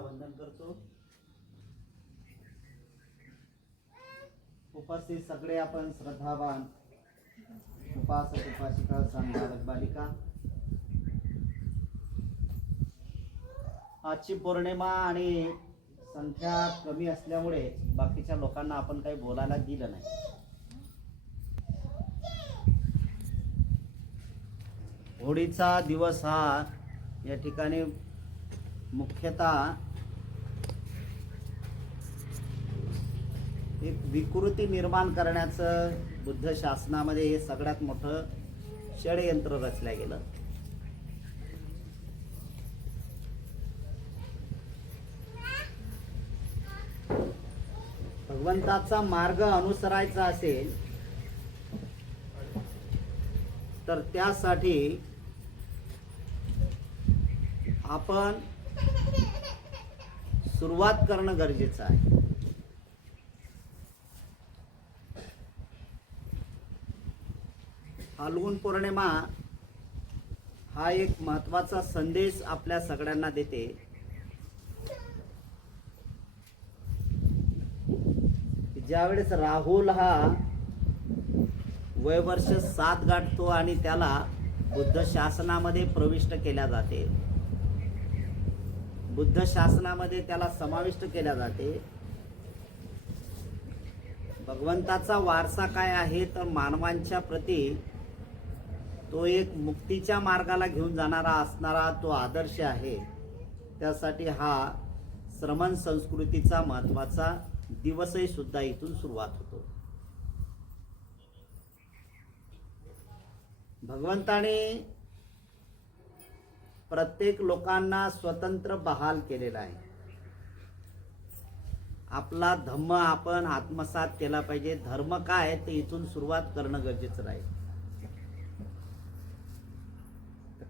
वंदन करतो। उपस्थित सगळे आपण श्रद्धावान उपासक उपासिका बालक बालिका, आजची पौर्णिमा आणि संख्या कमी असल्यामुळे बाकीच्या लोकांना आपण काही बोलायला दिलं नाही। होळीचा दिवस हा या ठिकाणी मुख्यतः एक विकृती निर्माण करण्याचं बुद्ध शासनामध्ये हे सगळ्यात मोठं षडयंत्र रचलं गेलं। भगवंताचा मार्ग अनुसरायचा असेल तर त्यासाठी आपण सुरुवात करणं गरजेचं आहे। फाल्गुन पौर्णिमा हा एक महत्त्वाचा संदेश आपल्या सगळ्यांना देते। ज्यावेळेस राहुल हा वयवर्ष 7 गाठतो आणि त्याला बुद्ध शासनामध्ये प्रविष्ट केल्या जाते, बुद्ध शासनामध्ये त्याला समाविष्ट केल्या जाते। भगवंताचा वारसा काय आहे तर मानवांच्या प्रती तो एक मुक्तीच्या मार्गाला घेऊन जाणारा असणारा तो आदर्श आहे। त्यासाठी हा श्रमण संस्कृतीचा महत्त्वाचा दिवसही सुद्धा इथून सुरुवात होतो। भगवंताने प्रत्येक लोकांना स्वतंत्र बहाल केलेला आहे। आपला धम्म आपण आत्मसात केला पाहिजे। धर्म काय ते इथून सुरुवात करणं गरजेचं आहे।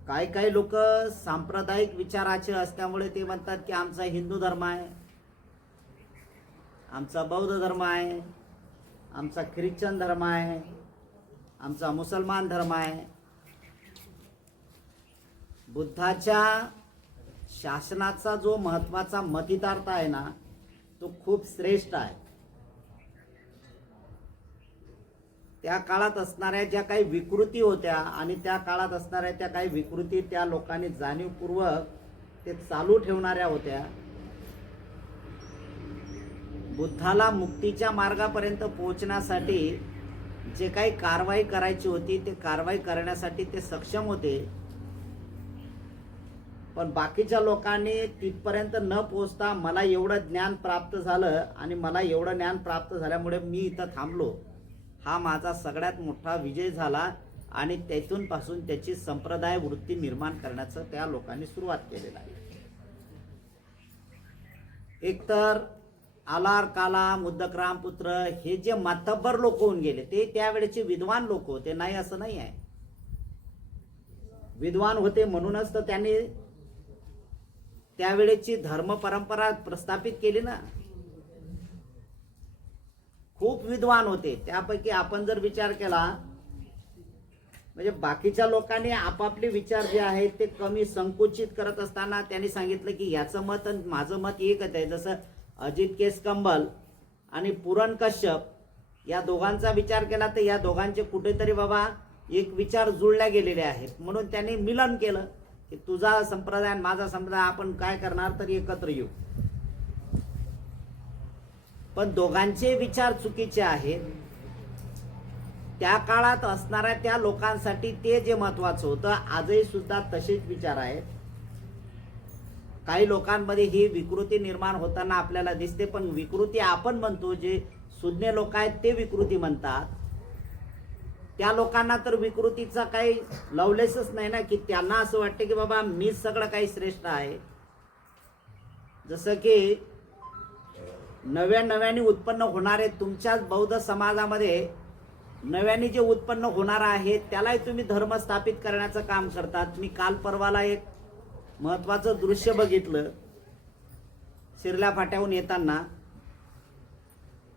काही लोक सांप्रदायिक विचाराचे असल्यामुळे ते म्हणतात की आमचा हिंदू धर्म आहे, आमचा बौद्ध धर्म आहे, आमचा ख्रिश्चन धर्म आहे, आमचा मुसलमान धर्म आहे। बुद्धाच्या शासनाचा जो महत्त्वाचा मतितार्थ आहे ना तो खूप श्रेष्ठ आहे। त्या काळात असणाऱ्या ज्या काही विकृती होत्या आणि त्या काळात असणाऱ्या त्या काही विकृती त्या लोकांनी जाणीवपूर्वक ते चालू ठेवणाऱ्या होत्या। बुद्धाला मुक्तीच्या मार्गापर्यंत पोहोचण्यासाठी जे काही कारवाई करायची होती ते कारवाई करण्यासाठी ते सक्षम होते, पण बाकीच्या लोकांनी तिथपर्यंत न पोहोचता मला एवढं ज्ञान प्राप्त झालं आणि मला एवढं ज्ञान प्राप्त झाल्यामुळे मी इथं थांबलो, हा माझा सगळ्यात मोठा विजय झाला आणि त्यातून पासून त्याची संप्रदाय वृत्ती निर्माण करण्याचं त्या लोकांनी सुरुवात केलेलं आहे। एकतर आलार काला मुद्दक रामपुत्र हे जे मातब्बर लोक होऊन गेले ते त्यावेळेचे विद्वान लोक होते, नाही असं नाही आहे। विद्वान होते म्हणूनच तर त्यांनी त्यावेळेची धर्म परंपरा प्रस्थापित केली ना। खूप विद्वान होते, त्यापैकी आपण जर विचार केला म्हणजे बाकीच्या लोकांनी आपापले विचार जे आहेत ते कमी संकुचित करत असताना त्यांनी सांगितलं की याचं मत आणि माझं मत एकच आहे। जसं अजित केसकंबल आणि पुरण कश्यप या दोघांचा विचार केला तर या दोघांचे कुठेतरी बाबा एक विचार जुळल्या गेलेले आहेत, म्हणून त्यांनी मिलन केलं की तुझा संप्रदाय आणि माझा संप्रदाय आपण काय करणार तर एकत्र येऊ। पण दोघांचे विचार चुकीचे आहेत। त्या काळात असणाऱ्या त्या लोकांसाठी ते जे महत्त्वाचं होतं आजही सुद्धा तसेच विचार आहेत। काही लोकांमध्ये ही विकृती निर्माण होताना आपल्याला दिसते, पण विकृती आपण म्हणतो, जे सुज्ञ लोक आहेत ते विकृती म्हणतात। त्या लोकांना तर विकृतीचा काही लवलेसच नाही ना, की त्यांना असं वाटतं की बाबा मीच सगळं काही श्रेष्ठ आहे। जसं की नव्याने उत्पन्न होणारे तुमच्याच बौद्ध समाजामध्ये नव्याने जे उत्पन्न होणार आहे त्यालाही तुम्ही धर्म स्थापित करण्याचं काम करतात। मी काल परवाला एक महत्त्वाचं दृश्य बघितलं शिरल्या फाट्याहून येताना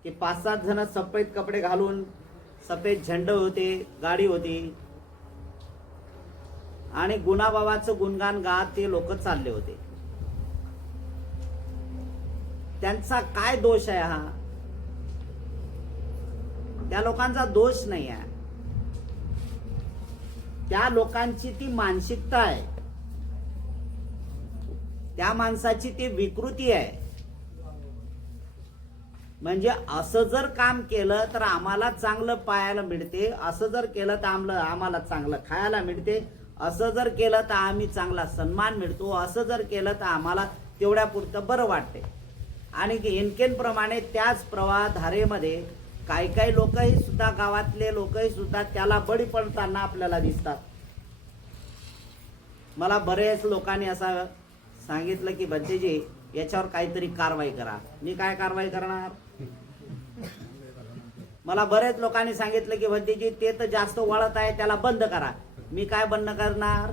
की 5-7 जण सफेद कपडे घालून सफेद झेंडे होते, गाडी होती आणि गुणाबाबाचं गुणगान गात ते लोक चालले होते। त्यांचा काय दोष आहे हा? त्या लोकांचा दोष नाही आहे, त्या लोकांची ती मानसिकता आहे, त्या माणसाची ती विकृती आहे. म्हणजे असं जर काम केलं तर आम्हाला चांगलं पाहायला मिळते, असं जर केलं तर आम्हाला चांगलं खायला मिळते, असं जर केलं तर आम्ही चांगला सन्मान मिळतो, असं जर केलं तर आम्हाला तेवढ्या पुरतं बरं वाटते. आणि इनकेनप्रमाणे त्याच प्रवाहधारेमध्ये काही लोकही सुद्धा, गावातले लोकही सुद्धा त्याला बळी पडताना आपल्याला दिसतात. मला बरेच लोकांनी असं सांगितलं की भंतेजी याच्यावर काहीतरी कारवाई करा. मी काय कारवाई करणार? मला बरेच लोकांनी सांगितलं की भंतेजी ते तर जास्त वळत आहे, त्याला बंद करा. मी काय बंद करणार?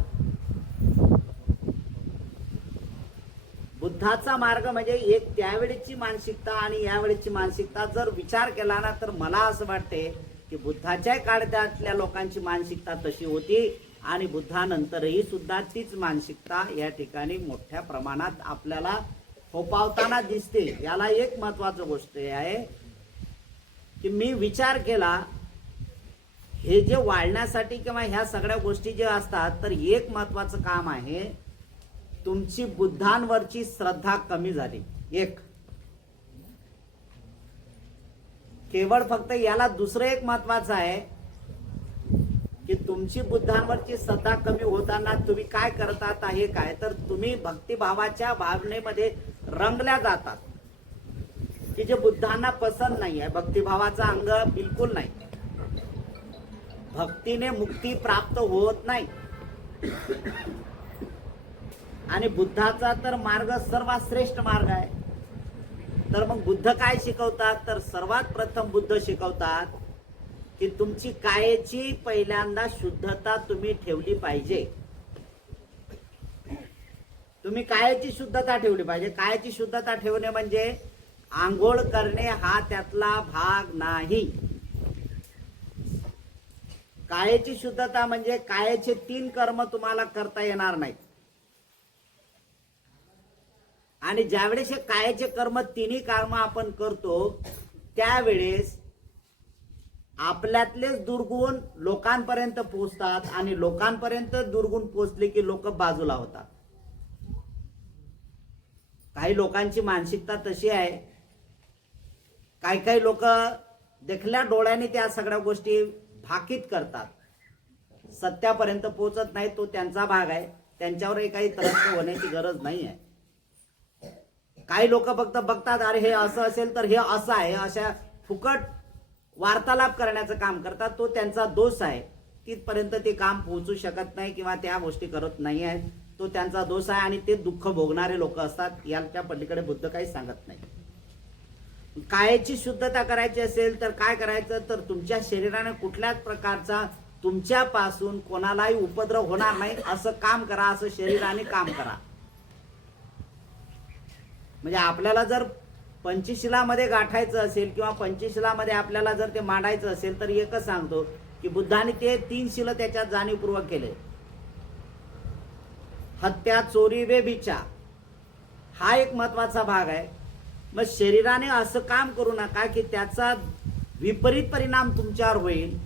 बुद्धाचा मार्ग म्हणजे एक त्यावेळेची मानसिकता आणि यावेळेची मानसिकता जर विचार केला ना, तर मला असं वाटते की बुद्धाच्या काळातल्या लोकांची मानसिकता तशी होती आणि बुद्धानंतरही सुद्धा तीच मानसिकता या ठिकाणी मोठ्या प्रमाणात आपल्याला फोपावताना दिसते. याला एक महत्वाची गोष्ट आहे की मी विचार केला, हे जे वाढण्यासाठी किंवा ह्या सगळ्या गोष्टी जे असतात, तर एक महत्वाचं काम आहे, तुमची बुद्धांवरची श्रद्धा कमी झाली. एक केवळ फक्त याला दुसरं एक महत्वाचं आहे की तुमची बुद्धांवरची श्रद्धा कमी होताना तुम्ही काय करतात आहे काय, तर तुम्ही भक्तिभावाच्या भावनेमध्ये रंगल्या जातात की जे बुद्धांना पसंत नाही आहे. भक्तिभावाचा अंग बिलकुल नाही. भक्तीने मुक्ती प्राप्त होत नाही. आणि बुद्धाचा तर मार्ग सर्वात श्रेष्ठ मार्ग आहे. तर मग बुद्ध काय शिकवतात? तर सर्वात प्रथम बुद्ध शिकवतात की तुमची कायेची पहिल्यांदा शुद्धता तुम्ही ठेवली पाहिजे. तुम्ही कायेची शुद्धता ठेवली पाहिजे. कायेची शुद्धता ठेवणे म्हणजे आंघोळ करणे हा त्यातला भाग नाही. कायेची शुद्धता म्हणजे कायेचे 3 कर्म तुम्हाला करता येणार नाहीत. आणि ज्यावेळेस हे कायेचे कर्म 3ही कर्म आपण करतो, त्यावेळेस आपल्यातलेच दुर्गुण लोकांपर्यंत पोहोचतात आणि लोकांपर्यंत दुर्गुण पोहोचले की लोक बाजूला होतात. काही लोकांची मानसिकता तशी आहे, काही लोक देखल्या डोळ्याने त्या सगळ्या गोष्टी भाकीत करतात, सत्यापर्यंत पोहोचत नाही. तो त्यांचा भाग आहे, त्यांच्यावरही काही त्रस्त होण्याची गरज नाही आहे. काही लोक फक्त बघतात, अरे हे असं असेल तर हे असं आहे, अशा फुकट वार्तालाप करण्याचं काम करतात. तो त्यांचा दोष आहे. तिथपर्यंत ते काम पोहोचू शकत नाही किंवा त्या गोष्टी करत नाही आहेत. तो त्यांचा दोष आहे आणि ते दुःख भोगणारे लोक असतात. याच्या पलीकडे बुद्ध काही सांगत नाही. कायेची शुद्धता करायची असेल तर काय करायचं, तर तुमच्या शरीराने कुठल्याच प्रकारचा तुमच्यापासून कोणालाही उपद्रव होणार नाही असं काम करा, असं शरीराने काम करा. म्हणजे आपल्याला जर पंचशिलामध्ये गाठायचं असेल किंवा पंचशिलामध्ये आपल्याला जर ते मांडायचं असेल तर एकच सांगतो की बुद्धाने ते 3 शिल त्याच्यात जाणीवपूर्वक केले. हत्या, चोरी, व्यभिचार हा एक महत्वाचा भाग आहे. मग शरीराने असं काम करू नका की त्याचा विपरीत परिणाम तुमच्यावर होईल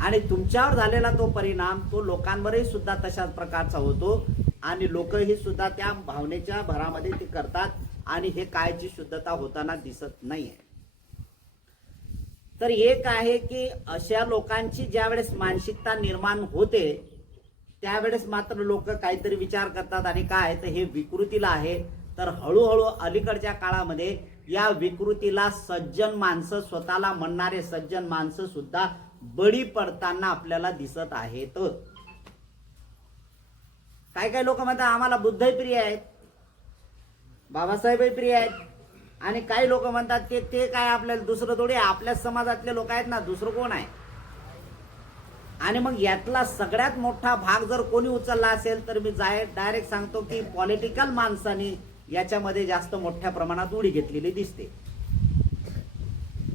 आणि तुमच्यावर झालेला तो परिणाम तो लोकांवरही सुद्धा तशाच प्रकारचा होतो आणि लोकही सुद्धा त्या भावनेच्या भरामध्ये ते करतात आणि हे कायची शुद्धता होताना दिसत नाहीये. तर एक आहे की अशा लोकांची ज्यावेळेस मानसिकता निर्माण होते त्यावेळेस मात्र लोक काहीतरी विचार करतात आणि काय, तर हे विकृतीला आहे. तर हळूहळू अलीकडच्या काळामध्ये या विकृतीला सज्जन माणसं, स्वतःला म्हणणारे सज्जन माणसं सुद्धा बळी पडताना आपल्याला दिसत आहेत. काही लोक म्हणतात आम्हाला बुद्धही प्रिय आहेत, बाबासाहेबही प्रिय आहेत, आणि काही लोक म्हणतात ते काय आपल्याला दुसरं थोडी, आपल्याच समाजातले लोक आहेत ना, दुसरं कोण आहे. आणि मग यातला सगळ्यात मोठा भाग जर कोणी उचलला असेल तर मी डायरेक्ट सांगतो की पॉलिटिकल माणसांनी याच्यामध्ये जास्त मोठ्या प्रमाणात उडी घेतलेली दिसते.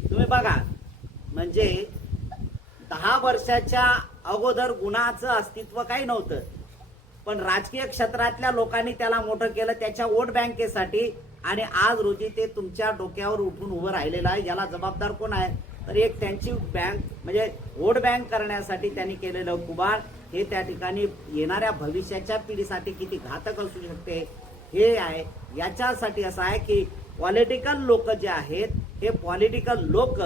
तुम्ही बघा, म्हणजे 10 वर्षाच्या अगोदर गुन्हाचं अस्तित्व काही नव्हतं, पण राजकीय क्षेत्रातल्या लोकांनी त्याला मोठं केलं. त्याच्या वोट बँकेसाठी आणि आज रोजी ते तुमच्या डोक्यावर उठून उभं राहिलेलं आहे. याला जबाबदार कोण आहे? तर एक त्यांची बँक म्हणजे वोट बँक करण्यासाठी त्यांनी केलेलं कुबाड हे त्या ठिकाणी येणाऱ्या भविष्याच्या पिढीसाठी किती घातक असू शकते हे आहे. याच्यासाठी असं आहे की पॉलिटिकल लोक जे आहेत हे पॉलिटिकल लोक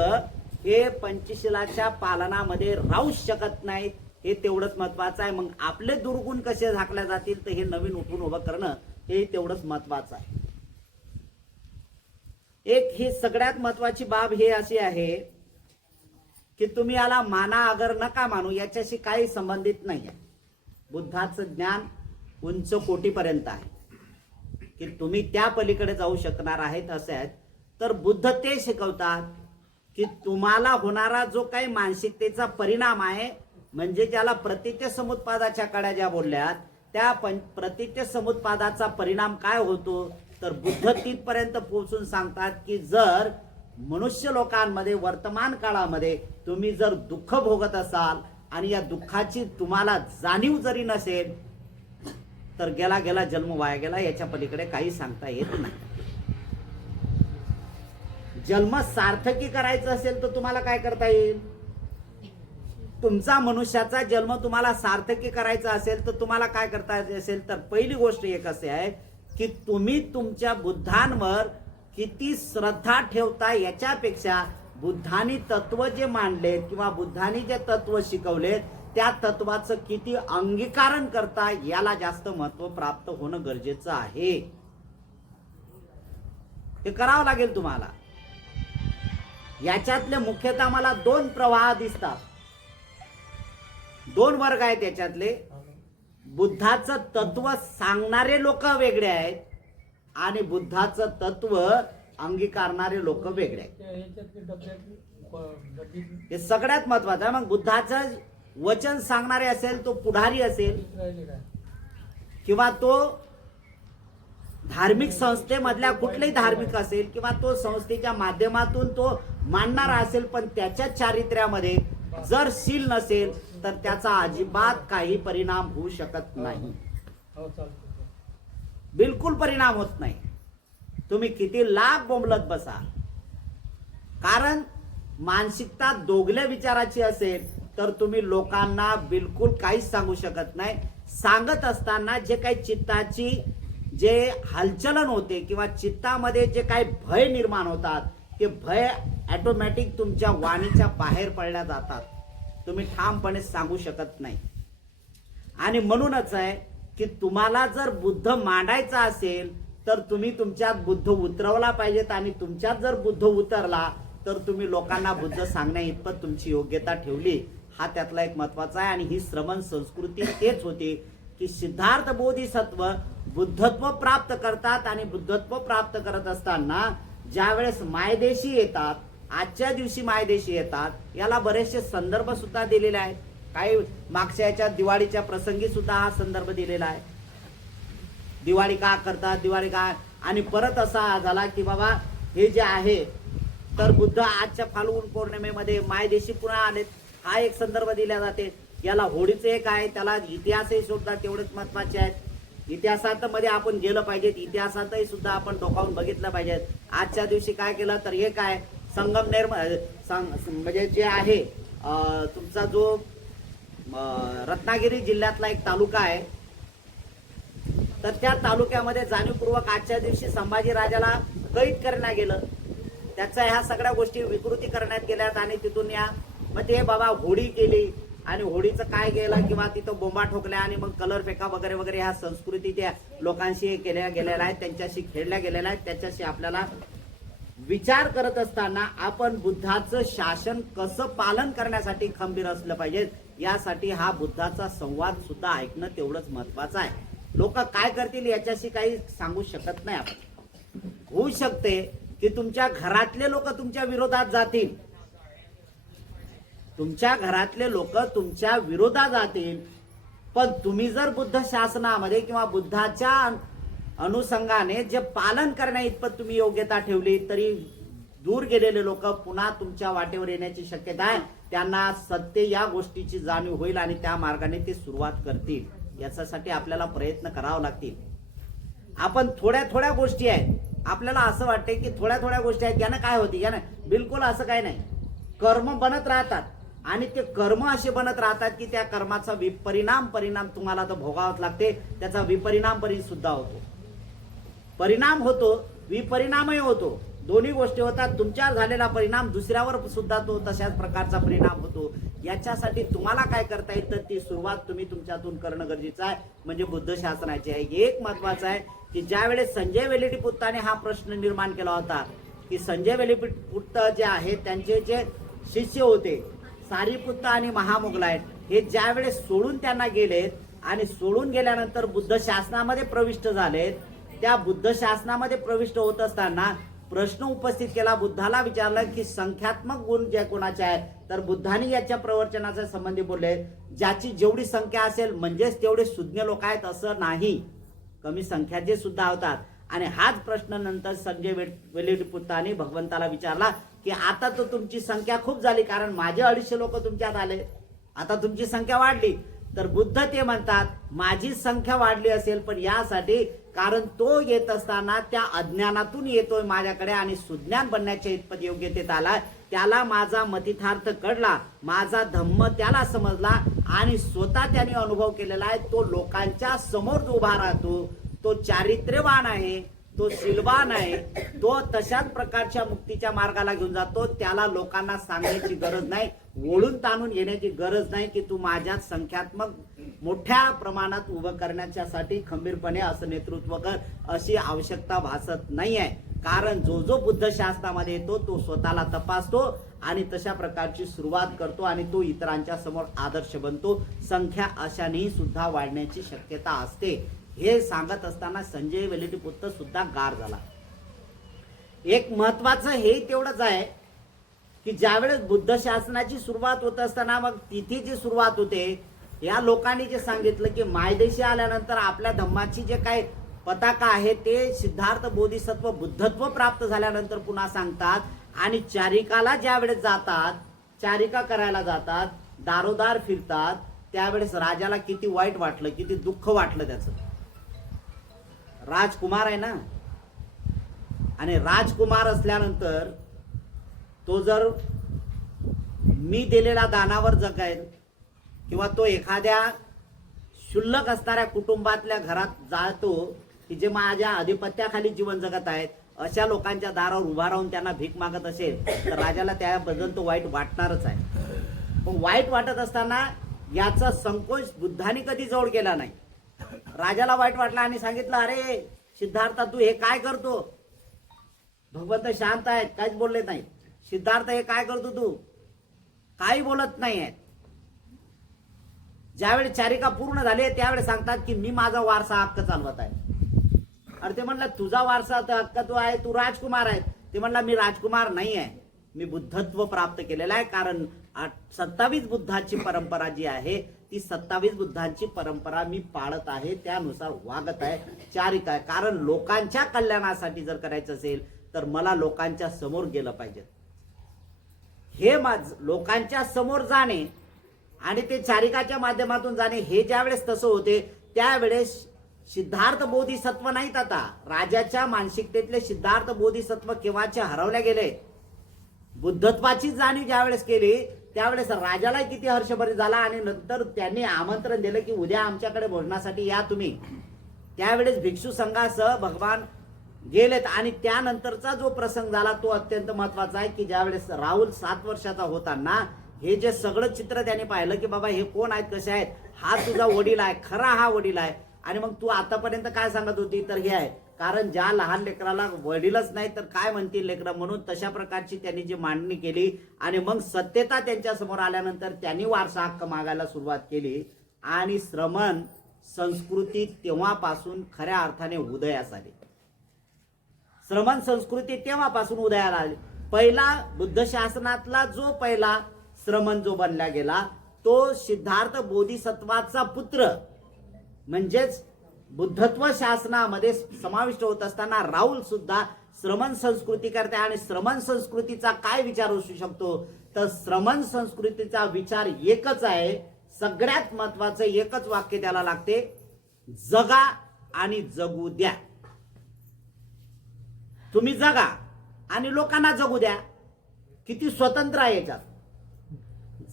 हे पंचशिलाच्या पालनामध्ये राहू शकत नाहीत. हे तेवढंच महत्वाचं आहे. मग आपले दुर्गुण कसे झाकले जातील तर हे नवीन उठून उभं करणं हे तेवढंच महत्वाचं आहे. एक ही सगळ्यात महत्वाची बाब हे अशी आहे की तुम्ही याला माना अगर नका मानू याच्याशी काही संबंधित नाही आहे. बुद्धाचं ज्ञान उंच कोटीपर्यंत आहे की तुम्ही त्या पलीकडे जाऊ शकणार आहेत असे आहेत. तर बुद्ध ते शिकवतात की तुम्हाला होणारा जो काही मानसिकतेचा परिणाम आहे म्हणजे ज्याला प्रतित्य समुत्पादाच्या कड्या ज्या बोलल्यात त्या प्रतित्य समुत्पादाचा परिणाम काय होतो तर बुद्ध तिथपर्यंत पोहोचून सांगतात की जर मनुष्य लोकांमध्ये वर्तमान काळामध्ये तुम्ही जर दुःख भोगत असाल आणि या दुःखाची तुम्हाला जाणीव जरी नसेल तर गेला गेला जन्म वाया गेला. याच्या पलीकडे काही सांगता येत नाही. जन्म सार्थकी करायचं असेल तर तुम्हाला काय करता येईल? तुमचा मनुष्याचा जन्म तुम्हाला सार्थकी करायचा असेल तर तुम्हाला काय करता येत असेल तर पहिली गोष्ट एक असे आहे की तुम्ही तुमच्या बुद्धांवर किती श्रद्धा ठेवता याच्यापेक्षा बुद्धांनी तत्व जे मांडले किंवा बुद्धांनी जे तत्व शिकवले त्या तत्वाचं किती अंगीकरण करता याला जास्त महत्व प्राप्त होणं गरजेचं आहे. ते करावं लागेल तुम्हाला. याच्यातले मुख्यतः मला दोन प्रवाह दिसतात. दोन वर्ग आहेत याच्यातले. बुद्धाचं तत्व सांगणारे लोक वेगळे आहेत आणि बुद्धाचं तत्व अंगीकारणारे लोक वेगळे आहेत. हे सगळ्यात महत्वाचं आहे. मग बुद्धाचं वचन सांगणारे असेल तो पुढारी असेल किंवा तो धार्मिक संस्थेमधल्या कुठलेही धार्मिक असेल किंवा तो संस्थेच्या माध्यमातून तो मांडणारा असेल पण त्याच्या चारित्र्यामध्ये जर शील नसेल तर त्याचा अजिबात काही परिणाम होऊ शकत नाही. बिलकुल परिणाम होत नाही. तुम्ही किती लाख बोंबलत बसा. कारण मानसिकता दोगल्या विचाराची असेल तर तुम्ही लोकांना बिलकुल काहीच सांगू शकत नाही. सांगत असताना जे काही चित्ताची जे हलचलन होते किंवा चित्तामध्ये जे काही भय निर्माण होतात ते भय ऑटोमॅटिक तुमच्या वाणीच्या बाहेर पडल्या जातात. तुम्ही ठामपणे सांगू शकत नाही. आणि म्हणूनच आहे की तुम्हाला जर बुद्ध मांडायचा असेल तर तुम्ही तुमच्यात बुद्ध उतरवला पाहिजेत आणि तुमच्यात जर बुद्ध उतरला तर तुम्ही लोकांना बुद्ध सांगण्या इतपत तुमची योग्यता ठेवली. हा त्यातला एक महत्वाचा आहे. आणि ही श्रमण संस्कृती तेच होती की सिद्धार्थ बोधिसत्व बुद्धत्व प्राप्त करतात आणि बुद्धत्व प्राप्त करत असताना ज्या वेळेस मायदेशी येतात, आजच्या दिवशी मायदेशी येतात, याला बरेचसे संदर्भ सुद्धा दिलेले आहेत. काही मागच्या याच्या दिवाळीच्या प्रसंगी सुद्धा हा संदर्भ दिलेला आहे. दिवाळी का करतात, दिवाळी का, आणि परत असा झाला की बाबा हे जे आहे तर बुद्ध आजच्या फाल्गुन पौर्णिमेमध्ये मायदेशी पुन्हा आलेत. हा एक संदर्भ दिला जाते. याला होळीचं एक आहे, त्याला इतिहासही सुद्धा तेवढेच महत्वाचे आहेत. इतिहासात मध्ये आपण गेलं पाहिजे, इतिहासातही सुद्धा आपण डोकावून बघितलं पाहिजे. आजच्या दिवशी काय केलं तर हे काय संगमनेर म्हणजे जे आहे तुमचा जो रत्नागिरी जिल्ह्यातला एक तालुका आहे तर त्या तालुक्यामध्ये जाणीवपूर्वक आजच्या दिवशी संभाजी राजाला कैद करण्यात गेलं. त्याच्या ह्या सगळ्या गोष्टी विकृती करण्यात गेल्यात आणि तिथून या मग ते बाबा होळी केली आणि होळीचं काय गेलं किंवा तिथं बोंबा ठोकल्या आणि मग कलर फेका वगैरे वगैरे ह्या संस्कृती त्या लोकांशी केल्या गेलेल्या आहेत, त्यांच्याशी खेळल्या गेलेल्या आहेत. त्याच्याशी आपल्याला विचार करत असताना आपण बुद्धाचं शासन कसं पालन करण्यासाठी खंबीर असलं पाहिजे यासाठी हा बुद्धाचा संवाद सुद्धा ऐकणं तेवढंच महत्वाचं आहे. लोक काय करतील याच्याशी काही सांगू शकत नाही आपण. होऊ शकते की तुमच्या घरातले लोक तुमच्या विरोधात जातील, तुमच्या घरातले लोक तुमच्या विरोधात जातील, पण तुम्ही जर बुद्ध शासनामध्ये किंवा बुद्धाच्या अनुषंगाने जे पालन करण्या इतपत तुम्ही योग्यता ठेवली तरी दूर गेलेले लोक पुन्हा तुमच्या वाटेवर येण्याची शक्यता आहे. त्यांना सत्य या गोष्टीची जाणीव होईल आणि त्या मार्गाने ते सुरुवात करतील. याच्यासाठी आपल्याला प्रयत्न करावे लागतील. आपण थोड्या थोड्या गोष्टी आहेत आपल्याला असं वाटते की थोड्या थोड्या गोष्टी आहेत यानं काय होते, यानं बिलकुल असं काही नाही. कर्म बनत राहतात आणि ते कर्म असे बनत राहतात की त्या कर्माचा परिणाम तुम्हाला तर भोगावंच लागते. त्याचा विपरिणाम सुद्धा होतो. परिणाम होतो, विपरिणामही होतो. दोन्ही गोष्टी होतात. तुमच्यावर झालेला परिणाम दुसऱ्यावर सुद्धा तो तशाच प्रकारचा परिणाम होतो. याच्यासाठी तुम्हाला काय करता येईल तर ती सुरुवात तुम्ही तुमच्यातून करणं गरजेचं आहे. म्हणजे बुद्ध शासनाची आहे. एक महत्वाचं आहे की ज्या वेळेस संजय वेलिटिपुत्ताने हा प्रश्न निर्माण केला होता की संजय वेलिटिपुत्त जे आहेत त्यांचे जे शिष्य होते सारीपुत्त आणि महामोगलाईट, हे ज्या वेळेस सोडून त्यांना गेलेत आणि सोडून गेल्यानंतर बुद्ध शासनामध्ये प्रविष्ट झालेत, त्या बुद्ध शासनामध्ये प्रविष्ट होत असताना प्रश्न उपस्थित केला, बुद्धाला विचारलं की संख्यात्मक गुण जे कोणाचे आहेत, तर बुद्धांनी याच्या प्रवचनाच्या संबंधी बोलले ज्याची जेवढी संख्या असेल म्हणजेच तेवढे सुज्ञ लोक आहेत असं नाही, कमी संख्याचे सुद्धा होतात. आणि हाच प्रश्न नंतर संजय वेलिटिपुत्ताने भगवंताला विचारला की आता तर तुमची संख्या खूप झाली, कारण माझे 250 लोक तुमच्यात आले, आता तुमची संख्या वाढली. तर बुद्ध ते म्हणतात माझी संख्या वाढली असेल पण यासाठी कारण तो येत असताना त्या अज्ञानातून येतोय माझ्याकडे आणि सुज्ञान बनण्याच्या इतपत योग्यतेत आला, त्याला माझा मतितार्थ कळला, माझा धम्म त्याला समजला आणि स्वतः त्याने अनुभव केलेला आहे. तो लोकांच्या समोर उभा राहतो, तो चारित्र्यवान आहे, तो शीलवान आहे, तो तशाच प्रकारच्या मुक्तीच्या मार्गाला घेऊन जातो. त्याला लोकांना सांगण्याची गरज नाही, ओढून ताणून घेण्याची गरज नाही की तू माझ्यात संख्यात्मक मोठ्या प्रमाणात उभं करण्यासाठी खंबीरपणे असं नेतृत्व कर, अशी आवश्यकता भासत नाही आहे. कारण जो जो बुद्ध शास्त्रामध्ये येतो तो स्वतःला तपासतो आणि तशा प्रकारची सुरुवात करतो आणि तो इतरांच्या समोर आदर्श बनतो. संख्या अशानेही सुद्धा वाढण्याची शक्यता असते. हे सांगत असताना संजय वेलिटिपुत्त सुद्धा गार झाला. एक महत्वाचं हे तेवढंच आहे की ज्यावेळेस बुद्ध शासनाची सुरुवात होत असताना मग तिथे जी सुरुवात होते, या लोकांनी जे सांगितलं की मायदेशी आल्यानंतर आपल्या धम्माची जे काही पताका आहे ते सिद्धार्थ बोधिसत्व बुद्धत्व प्राप्त झाल्यानंतर पुन्हा सांगतात. आणि चारिकाला ज्यावेळेस जातात, चारिका करायला जातात, दारोदार फिरतात, त्यावेळेस राजाला किती वाईट वाटलं, किती दुःख वाटलं. त्याचं राजकुमार आहे ना, आणि राजकुमार असल्यानंतर तो जर मी दिलेल्या दानावर जगायला किंवा तो एखाद्या शुल्लक असणाऱ्या कुटुंबातल्या घरात जातो की जे माझ्या आधिपत्याखाली जीवन जगत आहेत, अशा लोकांच्या दारावर उभा राहून त्यांना भीक मागत असेल तर राजाला त्याबद्दल तो वाईट वाटणारच आहे. पण वाईट वाटत असताना याचा संकोच बुद्धांनी कधी जवळ केला नाही. राजाला वाईट वाटला आणि सांगितलं अरे सिद्धार्थ तू हे काय करतो. भगवंत शांत आहेत, काहीच बोलले नाही. सिद्धार्थ हे काय करतो तू, काही बोलत नाही आहेत. ज्यावेळी चारिका पूर्ण झाली त्यावेळेस सांगतात की मी माझा वारसा हक्क चालवत आहे. अरे ते म्हणलं तुझा वारसा हक्क तू आहे, तू राजकुमार आहे. ते म्हणला मी राजकुमार नाही आहे, मी बुद्धत्व प्राप्त केलेलं आहे. कारण 27 बुद्धाची परंपरा जी आहे ती 27 बुद्धांची परंपरा मी पाळत आहे, त्यानुसार वागत आहे. चारिका आहे कारण लोकांच्या कल्याणासाठी जर करायचं असेल तर मला लोकांच्या समोर गेलं पाहिजे. हे लोकांच्या समोर जाणे आणि ते चारिकाच्या माध्यमातून जाणे हे ज्यावेळेस तसं होते त्यावेळेस सिद्धार्थ बोधिसत्व नाहीत. आता राजाच्या मानसिकतेतले सिद्धार्थ बोधिसत्व केव्हाचे हरवल्या गेले. बुद्धत्वाची जाणीव ज्यावेळेस केली त्यावेळेस राजाला किती हर्षभरित झाला आणि नंतर त्यांनी आमंत्रण दिलं की उद्या आमच्याकडे भोजनासाठी या तुम्ही. त्यावेळेस भिक्षू संघासह भगवान गेलेत आणि त्यानंतरचा जो प्रसंग झाला तो अत्यंत महत्वाचा आहे की ज्यावेळेस राहुल 7 वर्षाचा होताना हे जे सगळं चित्र त्यांनी पाहिलं की बाबा हे कोण आहेत, कसे आहेत, हा तुझा वडील आहे, खरा हा वडील आहे. आणि मग तू आतापर्यंत काय सांगत होती तर हे आहे. कारण ज्या लहान लेकराला वडीलच नाही तर काय म्हणतील लेकरं, म्हणून तशा प्रकारची त्यांनी जी मांडणी केली आणि मग सत्यता त्यांच्या समोर आल्यानंतर त्यांनी वारसा हक्क मागायला सुरुवात केली आणि श्रमण संस्कृती तेव्हापासून खऱ्या अर्थाने उदयास आली. श्रमण संस्कृती तेव्हापासून उदयाला आली. पहिला बुद्ध शासनातला जो पहिला श्रमण जो बनला गेला तो सिद्धार्थ बोधिसत्वाचा पुत्र म्हणजेच बुद्धत्व शासनामध्ये समाविष्ट होत असताना राहुल सुद्धा श्रमण संस्कृती करते. आणि श्रमण संस्कृतीचा काय विचार असू शकतो तर श्रमण संस्कृतीचा विचार एकच आहे. सगळ्यात महत्वाचं एकच वाक्य त्याला लागते, जगा आणि जगू द्या. तुम्ही जगा आणि लोकांना जगू द्या. किती स्वतंत्र आहे याच्यात.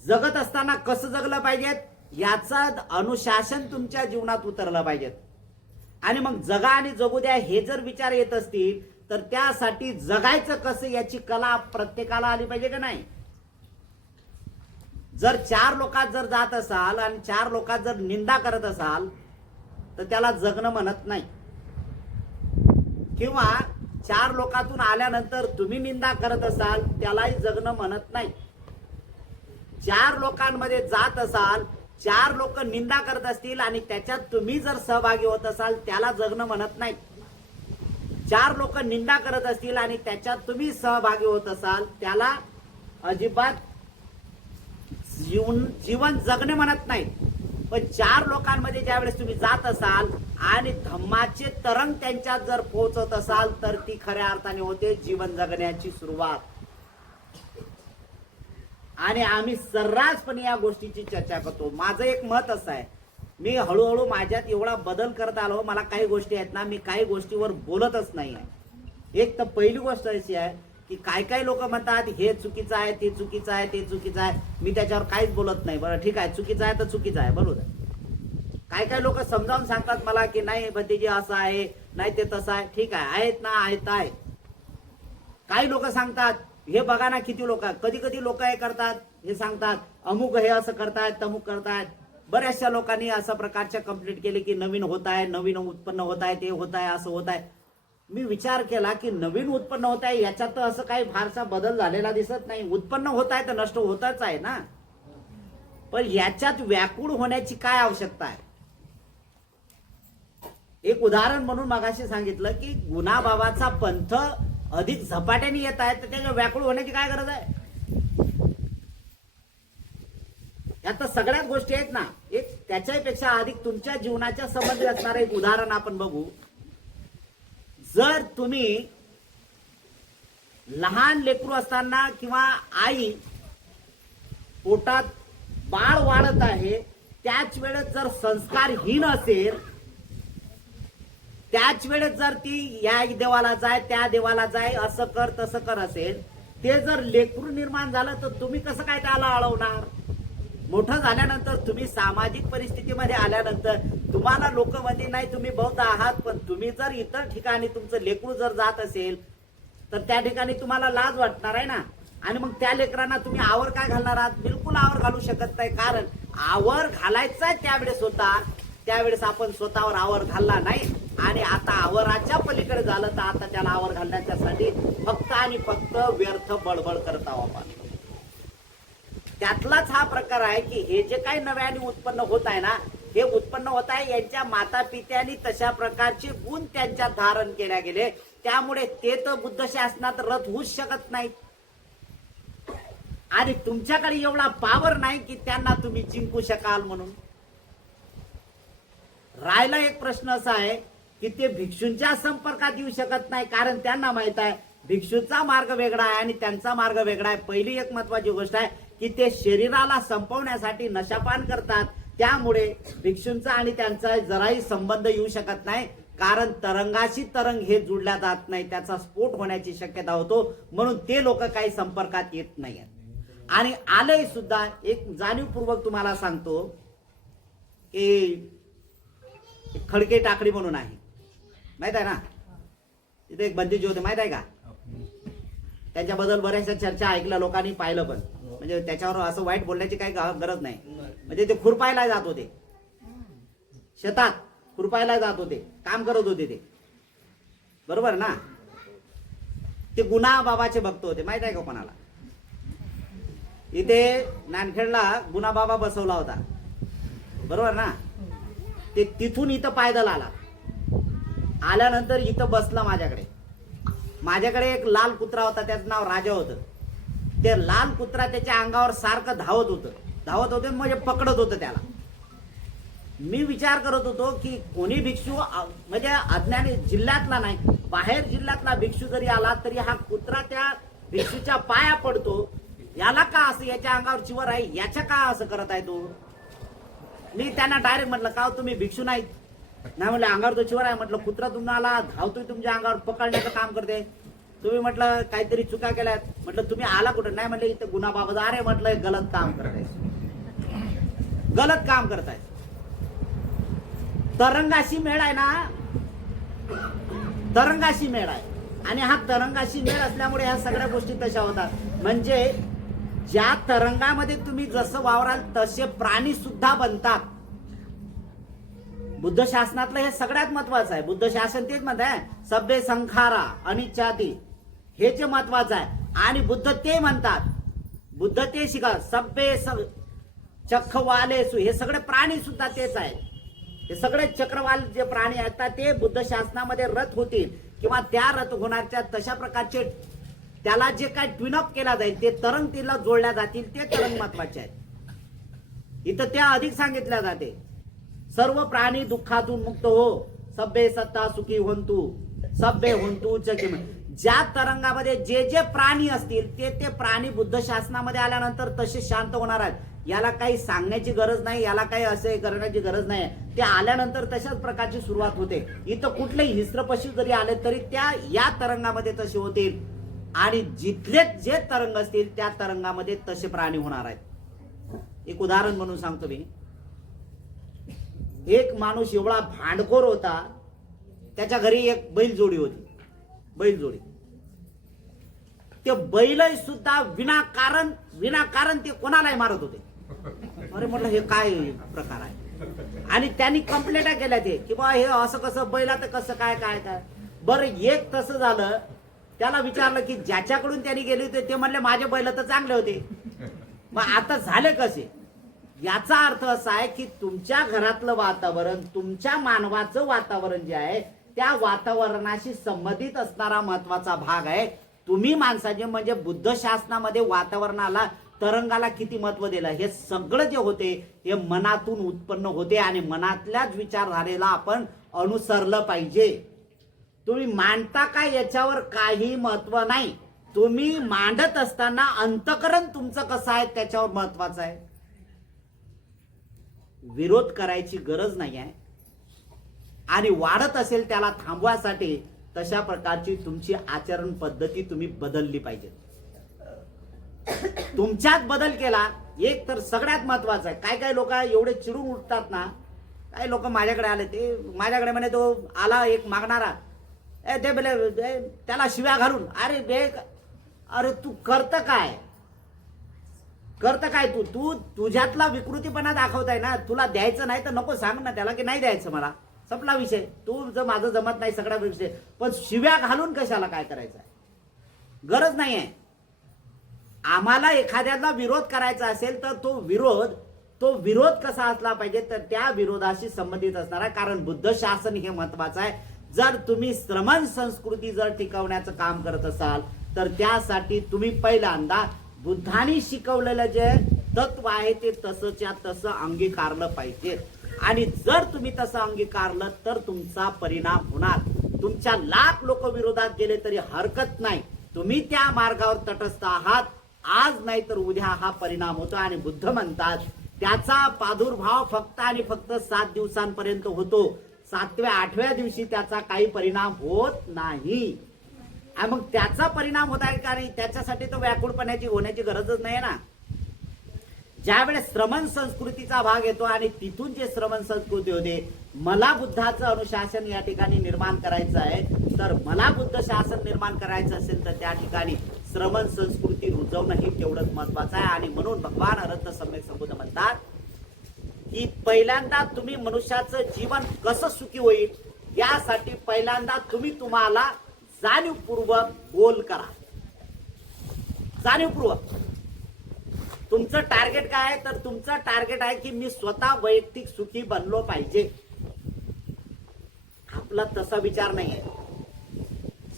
जगत असताना कसं जगलं पाहिजेत याचं अनुशासन तुमच्या जीवनात उतरलं पाहिजेत. आणि मग जगा आणि जगू द्या हे जर विचार येत असतील तर त्यासाठी जगायचं कसं याची कला प्रत्येकाला आली पाहिजे का नाही. जर 4 लोकात जर जात असाल आणि 4 लोकात जर निंदा करत असाल तर त्याला जगणं म्हणत नाही. किंवा 4 लोकातून आल्यानंतर तुम्ही निंदा करत असाल त्यालाही जगणं म्हणत नाही. 4 लोकांमध्ये जात असाल, 4 लोक निंदा करत असतील आणि त्याच्यात तुम्ही जर सहभागी होत असाल त्याला जगणं म्हणत नाही. 4 लोक निंदा करत असतील आणि त्याच्यात तुम्ही सहभागी होत असाल त्याला अजिबात जीवन जगणे म्हणत नाही. पण 4 लोकांमध्ये ज्यावेळेस तुम्ही जात असाल आणि धम्माचे तरंग त्यांच्यात जर पोहोचत असाल तर ती खऱ्या अर्थाने होते जीवन जगण्याची सुरुवात. आणि आम्ही सर्रासपणे या गोष्टीची चर्चा करतो. माझं एक मत असं आहे, मी हळूहळू माझ्यात एवढा बदल करत आलो. मला काही गोष्टी आहेत ना, मी काही गोष्टीवर बोलतच नाही. एक तर पहिली गोष्ट अशी आहे की काही लोक म्हणतात हे चुकीचं आहे, ते चुकीचं आहे, ते चुकीचं आहे. मी त्याच्यावर काहीच बोलत नाही. बरं ठीक आहे, चुकीचं आहे तर चुकीचं आहे, बरोबर. काही लोक समजावून सांगतात मला की नाही भतीजी असं आहे, नाही ते तसं आहे. ठीक आहे, आहेत ना, आहेत आहे. काही लोक सांगतात हे बघा ना किती लोक, कधी लोक हे करतात, हे सांगतात अमुक हे असं करतायत, तमुक करतायत. बऱ्याचशा लोकांनी अशा प्रकारच्या कंप्लीट केले की नवीन होत आहे, नवीन उत्पन्न होत आहे, ते होत आहे, असं होत आहे. मी विचार केला की नवीन उत्पन्न होत आहे याच्यात तर असं काही फारसा बदल झालेला दिसत नाही. उत्पन्न होत आहे तर नष्ट होतच आहे ना. पण याच्यात व्याकुळ होण्याची काय आवश्यकता आहे. एक उदाहरण म्हणून मगाशी सांगितलं की गुणाबाबाचा पंथ अधिक झपाट्याने येत आहे तर त्याच्या व्याकुळ होण्याची काय गरज आहे. यात सगळ्याच गोष्टी आहेत ना. एक त्याच्यापेक्षा अधिक तुमच्या जीवनाच्या संबंधी असणारं एक उदाहरण आपण बघू. जर तुम्ही लहान लेकरू असताना किंवा आई पोटात बाळ वाढत आहे त्याच वेळेस जर संस्कारहीन असेल, त्याच वेळेस जर ती या देवाला जाय, त्या देवाला जाय, असं कर तसं कर असेल, ते जर लेकरू निर्माण झालं तर तुम्ही कसं काय त्याला अडवणार. मोठं झाल्यानंतर तुम्ही सामाजिक परिस्थितीमध्ये आल्यानंतर तुम्हाला लोक म्हणते नाही तुम्ही बौद्ध आहात, पण तुम्ही जर इतर ठिकाणी तुमचं लेकरू जर जात असेल तर त्या ठिकाणी तुम्हाला लाज वाटणार आहे ना. आणि मग त्या लेकरांना तुम्ही आवर काय घालणार आहात. बिलकुल आवर घालू शकत नाही. कारण आवर घालायचा त्यावेळेस होता, त्यावेळेस आपण स्वतःवर आवर घालला नाही. आणि आता आवराच्या पलीकडे झालं तर आता त्याला आवर घालण्यासाठी फक्त आणि फक्त व्यर्थ बळबळ करत आहोत आपण. त्यातलाच हा प्रकार आहे की हे जे काही नव्याने उत्पन्न होत आहे ना, हे उत्पन्न होत आहे यांच्या माता पित्यांनी तशा प्रकारचे गुण त्यांच्यात धारण केल्या गेले, त्यामुळे ते तर बुद्ध शासनात रथ होऊच शकत नाही. आणि तुमच्याकडे एवढा पावर नाही की त्यांना तुम्ही जिंकू शकाल. म्हणून राहिला एक प्रश्न असा आहे की ते भिक्षूंच्या संपर्कात येऊ शकत नाही, कारण त्यांना माहित आहे भिक्षूचा मार्ग वेगळा आहे आणि त्यांचा मार्ग वेगळा आहे. पहिली एक महत्वाची गोष्ट आहे की ते शरीराला संपवण्यासाठी नशापान करतात, त्यामुळे भिक्षूंचा आणि त्यांचा जराही संबंध येऊ शकत नाही. कारण तरंगाशी तरंग हे जुडल्या जात नाही, त्याचा स्फोट होण्याची शक्यता होतो. म्हणून ते लोक काही संपर्कात येत नाहीत. आणि आलंय सुद्धा. एक जाणीवपूर्वक तुम्हाला सांगतो की खडके टाकडी म्हणून आहे, माहित आहे ना. तिथे एक बंदीजी होते, माहित आहे का. त्यांच्याबद्दल बऱ्याचशा चर्चा ऐकल्या लोकांनी, पाहिलं पण. म्हणजे त्याच्यावर असं वाईट बोलण्याची काही गरज नाही. म्हणजे ते खुरपायला जात होते, शेतात खुरपायला जात होते, काम करत होते ते, बरोबर ना. ते गुना बाबाचे भक्त होते, माहित आहे का कोणाला. इथे नानखेडला गुना बाबा बसवला होता, बरोबर ना. ते तिथून इथं पायदल आला, आल्यानंतर इथं बसला माझ्याकडे एक लाल कुत्रा होता, त्याचं नाव राजा होतं. ते लाल कुत्रा त्याच्या अंगावर सारखं धावत होतं म्हणजे पकडत होतं त्याला. मी विचार करत होतो की कोणी भिक्षू म्हणजे अज्ञानी जिल्ह्यातला नाही, बाहेर जिल्ह्यातला भिक्षू जरी आला तरी हा कुत्रा त्या भिक्षूच्या पाया पडतो. याला का असं, याच्या अंगावर चिवर आहे, याच्या का असं करत आहे तो. मी त्यांना डायरेक्ट म्हटलं का तुम्ही भिक्षू नाहीत. नाही म्हटलं अंगावर तो चिवर आहे. म्हटलं कुत्रा तुम्हाला धावतोय तुमच्या अंगावर, पकडण्याचं काम करते. तुम्ही म्हटलं काहीतरी चुका केल्यात, म्हटलं तुम्ही आला कुठं, नाही म्हटलं इथं गुन्हा बाबत, अरे म्हटलं गलत काम करताय, गलत काम करताय. तरंगाशी मेळ आहे ना, तरंगाशी मेळ आहे, आणि हा तरंगाशी मेळ असल्यामुळे ह्या सगळ्या गोष्टी तशा होतात. म्हणजे ज्या तरंगामध्ये तुम्ही जसं वावराल तसे प्राणी सुद्धा बनतात. बुद्ध शासनातलं हे सगळ्यात महत्वाचं आहे. बुद्ध शासन तेच म्हणत आहे, सभ्य संखारा अनिच्छादी, हे जे महत्वाचं आहे. आणि बुद्ध ते म्हणतात, बुद्ध ते शिका, सभ्य चक्रवालेसु, हे सगळे प्राणी सुद्धा तेच आहेत. हे सगळे चक्रवाल जे प्राणी आहेत ते बुद्ध शासनामध्ये रथ होतील, किंवा त्या रथ होणारच्या तशा प्रकारचे त्याला जे काय ट्विन अप केला जाईल, ते तरंग तिला जोडल्या जातील, ते तरंग महत्वाचे आहेत. इथं त्या अधिक सांगितल्या जाते, सर्व प्राणी दुःखातून मुक्त हो, सभ्य सत्ता सुखी होंतु, सभ्य होंतु जग. ज्या तरंगामध्ये जे जे प्राणी असतील ते प्राणी बुद्ध शासनामध्ये आल्यानंतर तसे शांत होणार आहेत. याला काही सांगण्याची गरज नाही, याला काही असे करण्याची गरज नाही. ते आल्यानंतर तशाच प्रकारची सुरुवात होते. इथं कुठलेही हिस्र पशु जरी आले तरी त्या या तरंगामध्ये तसे होतील, आणि जिथले जे तरंग असतील त्या तरंगामध्ये तसे प्राणी होणार आहेत. एक उदाहरण म्हणून सांगतो मी. एक माणूस एवढा भांडखोर होता, त्याच्या घरी एक बैलजोडी होती, बैलजोडी. ते बैल सुद्धा विनाकारण ते कोणालाही मारत होते. अरे म्हटलं हे काय प्रकार आहे, आणि त्यांनी कंप्लेंट केल्या ते की बा हे असं कसं, बैलाचं कसं काय काय काय. बरं एक तसं झालं, त्याला विचारलं की ज्याच्याकडून त्यांनी गेले होते ते म्हणले माझे बैल तर चांगले होते, मग आता झाले कसे. याचा अर्थ असा आहे की तुमच्या घरातलं वातावरण, तुमच्या मानवाचं वातावरण जे आहे त्या वातावरणाशी संबंधित असणारा महत्वाचा भाग आहे. तुम्ही माणसाचे म्हणजे बुद्ध शासनामध्ये वातावरणाला, तरंगाला किती महत्व दिलं, हे सगळं जे होते हे मनातून उत्पन्न होते, आणि मनातल्याच विचारधारेला आपण अनुसरलं पाहिजे. तुम्ही मांडता काय याच्यावर काही महत्व नाही, तुम्ही मांडत असताना अंतःकरण तुमचं कसं आहे त्याच्यावर महत्वाचं आहे. विरोध करायची गरज नाही आहे, आणि वाढत असेल त्याला थांबवायसाठी तशा प्रकारची तुमची आचरण पद्धती तुम्ही बदलली पाहिजे. तुमच्यात बदल केला एक तर सगळ्यात महत्वाचं आहे. काय काय लोक एवढे चिडून उठतात ना, काही लोक माझ्याकडे आले, ते माझ्याकडे म्हणे, तो आला एक मागणारा, ते बोले त्याला शिव्या घालून, अरे अरे तू करतं काय, तू तुझ्यातला विकृतीपणा दाखवताय ना. तुला द्यायचं नाही तर नको, सांग ना त्याला की नाही द्यायचं मला, संपला विषय. तू जर माझं जमत नाही सगळा विषय, पण शिव्या घालून कशाला काय करायचं आहे, गरज नाही आहे. आम्हाला एखाद्याला विरोध करायचा असेल तर तो विरोध कसा असला पाहिजे, तर त्या विरोधाशी संबंधित असणार आहे. कारण बुद्ध शासन हे महत्वाचं आहे. जर तुम्ही श्रमण संस्कृती जर टिकवण्याचं काम करत असाल तर त्यासाठी तुम्ही पहिल्यांदा बुद्धांनी शिकवलेलं जे तत्व आहे ते तसंच्या तसं अंगीकारलं पाहिजे. आणि जर तुम्ही तसं अंगीकारलं तर तुमचा परिणाम होणार. तुमच्या लाख लोक विरोधात गेले तरी हरकत नाही, तुम्ही त्या मार्गावर तटस्थ आहात. आज नाही तर उद्या हा परिणाम होतो. आणि बुद्ध म्हणतात त्याचा प्रादुर्भाव फक्त आणि फक्त 7 दिवसांपर्यंत होतो. 7व्या 8व्या दिवशी त्याचा काही परिणाम होत नाही. आणि मग त्याचा परिणाम होत आहे का नाही, त्याच्यासाठी तर व्याकुळपणाची होण्याची गरजच नाही ना. ज्यावेळेस श्रमण संस्कृतीचा भाग येतो आणि तिथून जे श्रमण संस्कृती होते, मला बुद्धाचं अनुशासन या ठिकाणी निर्माण करायचं आहे, तर मला बुद्ध शासन निर्माण करायचं असेल तर त्या ठिकाणी श्रमण संस्कृती रुजवणं हे तेवढंच महत्वाचं आहे. आणि म्हणून भगवान अरहत सम्यक संबुद्ध म्हणतात की पहिल्यांदा तुम्ही मनुष्याचं जीवन कसं सुखी होईल यासाठी पहिल्यांदा तुम्हाला जाणीवपूर्वक गोल करा. जाणीवपूर्वक तुमचं टार्गेट काय आहे, तर तुमचं टार्गेट आहे की मी स्वतः वैयक्तिक सुखी बनलो पाहिजे. आपला तसा विचार नाही आहे.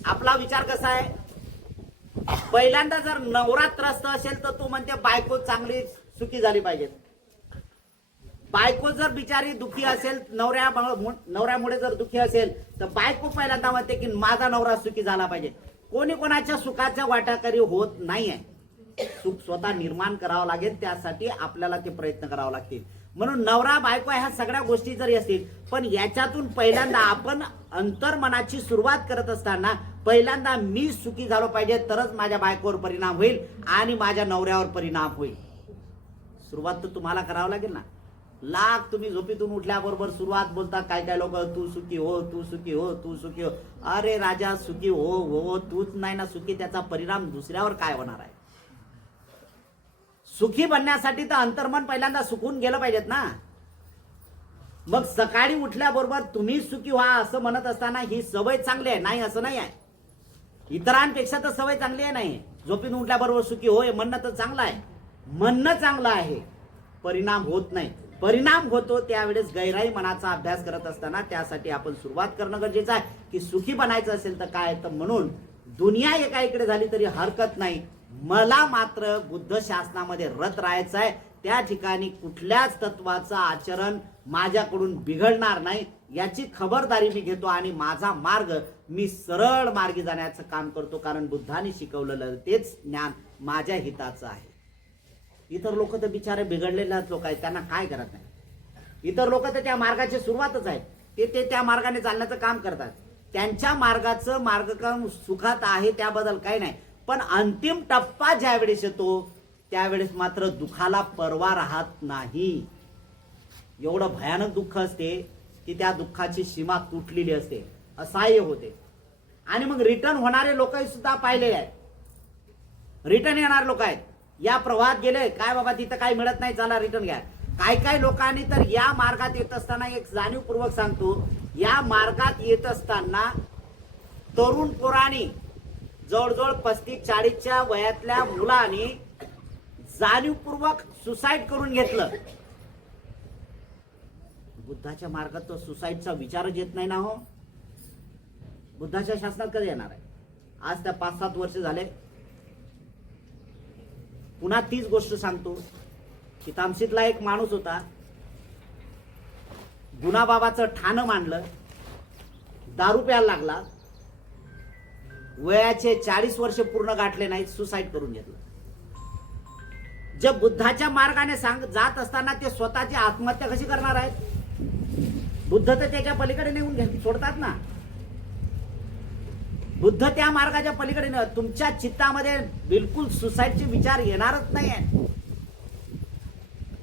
आपला विचार कसा आहे, पहिल्यांदा जर नवरा त्रस्त असेल तर तो म्हणते बायको चांगली सुखी झाली पाहिजे. बायको जर बिचारी दुखी असेल, नवऱ्यामुळे जर दुखी असेल तर बायको पहिल्यांदा म्हणते की माझा नवरा सुखी झाला पाहिजे. कोणी कोणाच्या सुखाच्या वाटाकारी होत नाहीये. सुख स्वतः निर्माण करावं लागेल, त्यासाठी आपल्याला ते प्रयत्न करावे लागतील. म्हणून नवरा बायको ह्या सगळ्या गोष्टी जरी असतील, पण याच्यातून पहिल्यांदा आपण अंतर्मनाची सुरुवात करत असताना पहिल्यांदा मी सुखी झालो पाहिजे, तरच माझ्या बायकोवर परिणाम होईल आणि माझ्या नवऱ्यावर परिणाम होईल. सुरुवात तर तुम्हाला करावं लागेल ना. लाख तुम्ही झोपेतून उठल्याबरोबर सुरुवात बोलतात काय काय लोक, तू सुखी हो, तू सुखी हो, तू सुखी हो. अरे राजा, सुखी हो हो, तूच नाही ना सुखी, त्याचा परिणाम दुसऱ्यावर काय होणार आहे. सुखी बनण्यासाठी तर अंतर्मन पहिल्यांदा सुकून गेलं पाहिजेत ना. मग सकाळी उठल्याबरोबर तुम्ही सुखी व्हा असं म्हणत असताना ही सवय चांगली आहे नाही असं नाही आहे. इतरांपेक्षा तर सवय चांगली आहे. नाही झोपेतून उठल्याबरोबर सुखी होय म्हणणं तर चांगलं आहे, म्हणणं चांगलं आहे. परिणाम होत नाही. परिणाम होतो त्यावेळेस गैराई मनाचा अभ्यास करत असताना त्यासाठी आपण सुरुवात करणं गरजेचं आहे की सुखी बनायचं असेल तर काय. तर म्हणून दुनिया एका इकडे झाली तरी हरकत नाही, मला मात्र बुद्ध शासनामध्ये रत राहायचं आहे. त्या ठिकाणी कुठल्याच तत्वाचं आचरण माझ्याकडून बिघडणार नाही याची खबरदारी मी घेतो आणि माझा मार्ग मी सरळ मार्गी जाण्याचं काम करतो. कारण बुद्धाने शिकवलेलं तेच ज्ञान माझ्या हिताचं आहे. इतर लोक तर बिचारे बिघडलेले लोक आहेत, त्यांना काय करत नाही. इतर लोक तर त्या मार्गाची सुरुवातच आहे, ते त्या मार्गाने चालण्याचं काम करतात. त्यांच्या मार्गाचं मार्गक्रम सुखात आहे त्याबद्दल काही नाही. पण अंतिम टप्पा ज्यावेळेस येतो त्यावेळेस मात्र दुःखाला पर्वा राहत नाही. एवढं भयानक दुःख असते की त्या दुःखाची सीमा तुटलेली असते, असहाय्य होते. आणि मग रिटर्न होणारे लोक सुद्धा पाहिले आहेत. रिटर्न येणारे लोक आहेत, या प्रवाहात गेले काय बाबा तिथं काही मिळत नाही, चला रिटर्न घ्या. काय लोकांनी तर या मार्गात येत असताना, एक जाणीवपूर्वक सांगतो, या मार्गात येत असताना तरुण पोरांनी जवळजवळ 35-40च्या वयातल्या मुलांनी जाणीवपूर्वक सुसाईड करून घेतलं. बुद्धाच्या मार्गात तो सुसाईडचा विचारच येत नाही ना हो. बुद्धाच्या शासनात कधी येणार आहे. आज त्या 5-7 वर्ष झाले. पुन्हा तीच गोष्ट सांगतो की तामसीतला एक माणूस होता, गुणाबाबाचं ठाणं मांडलं, दारू प्यायला लागला, वयाचे 40 वर्ष पूर्ण गाठले नाहीत, सुसाईड करून घेतलं. जे बुद्धाच्या मार्गाने जात असताना ते स्वतःची आत्महत्या कशी करणार आहेत. बुद्ध तर त्याच्या पलीकडे नेऊन सोडतात ना. बुद्ध त्या मार्गाच्या पलीकडे तुमच्या चित्तामध्ये बिलकुल सुसाईडचे विचार येणारच नाही आहे.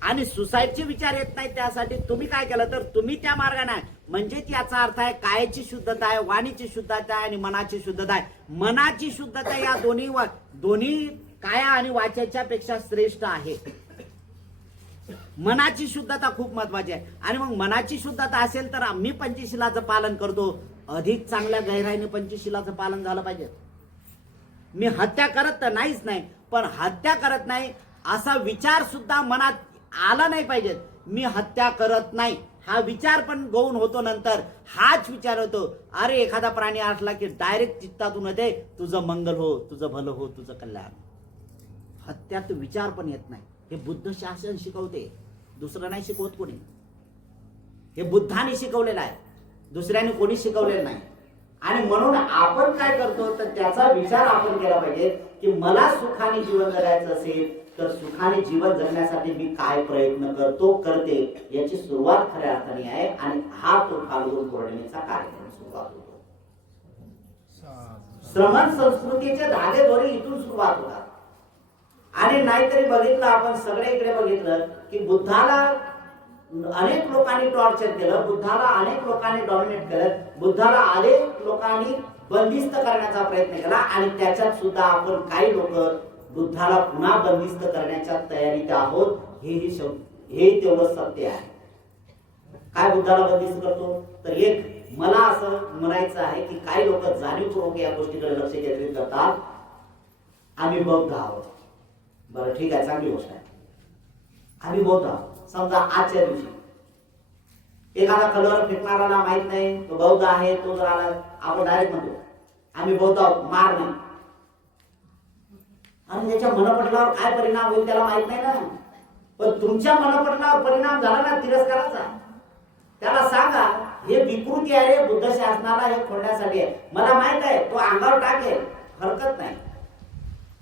आणि सुसाईडचे विचार येत नाही त्यासाठी तुम्ही काय केलं तर तुम्ही त्या मार्गाने आहे. म्हणजे याचा अर्थ आहे कायाची शुद्धता आहे, वाणीची शुद्धता आहे आणि मनाची शुद्धता आहे. मनाची शुद्धता या दोन्ही काया आणि वाचेच्या पेक्षा श्रेष्ठ आहे. मनाची शुद्धता खूप महत्वाची आहे. आणि मग मनाची शुद्धता असेल तर आम्ही पंचशीलाचं पालन करतो. अधिक चांगल्या गहिराईने पंचशीलाचं पालन झालं पाहिजे. मी हत्या करत तर नाहीच नाही, पण हत्या करत नाही असा विचार सुद्धा मनात आला नाही पाहिजे. मी हत्या करत नाही हा विचार पण गौण होतो. नंतर हाच विचार होतो, अरे एखादा प्राणी असला की डायरेक्ट चित्तातून येते तुझं मंगल हो, तुझं भलं हो, तुझं कल्याण. हत्यात विचार पण येत नाही. हे बुद्ध शासन शिकवते, दुसरं नाही शिकवत कोणी. हे बुद्धाने शिकवलेलं आहे, दुसऱ्याने कोणी शिकवलेलं नाही. आणि म्हणून आपण काय करतो तर त्याचा विचार आपण केला पाहिजे की मला सुखाने जीवन जगायचं असेल तर सुखाने जीवन जगण्यासाठी मी काय प्रयत्न करते याची सुरुवात खऱ्या अर्थाने आहे. आणि हा तो फाल्गुन पौर्णिमेचा कार्यक्रम सुरुवात होतो. श्रमण संस्कृतीचे धागेदोरे इथून सुरुवात होतात. आणि नाहीतरी बघितलं आपण सगळे इकडे बघितलं की बुद्धाला अनेक लोकांनी टॉर्चर केलं, बुद्धाला अनेक लोकांनी डॉमिनेट केलं, बुद्धाला अनेक लोकांनी बंदिस्त करण्याचा प्रयत्न केला. आणि त्याच्यात सुद्धा आपण काही लोक बुद्धाला पुन्हा बंदिस्त करण्याच्या तयारीत आहोत. हे तेवढं सत्य आहे. काय बुद्धाला बंदिस्त करतो तर एक मला असं म्हणायचं आहे की काही लोक जाणीवपूर्वक या गोष्टीकडे लक्ष केंद्रित करतात. आम्ही बौद्ध आहोत, बरं ठीक आहे, चांगली गोष्ट आहे. आम्ही बौद्ध आहोत. समजा आजच्या दिवशी एखादा कलर फेकणाराला माहित नाही तो बौद्ध आहे, तो जर आला आपण डायरेक्ट म्हणतो आम्ही बौद्ध आहोत, मार नाही. आणि त्याच्या मनपटलावर काय परिणाम होईल त्याला माहित नाही ना. पण तुमच्या मनपटलावर परिणाम झाला ना तिरस्काराचा, त्याला सांगा हे विकृती आहे रे, बुद्ध शासनाला हे खोडण्यासाठी आहे. मला माहित आहे तो अंगावर टाकेल, हरकत नाही.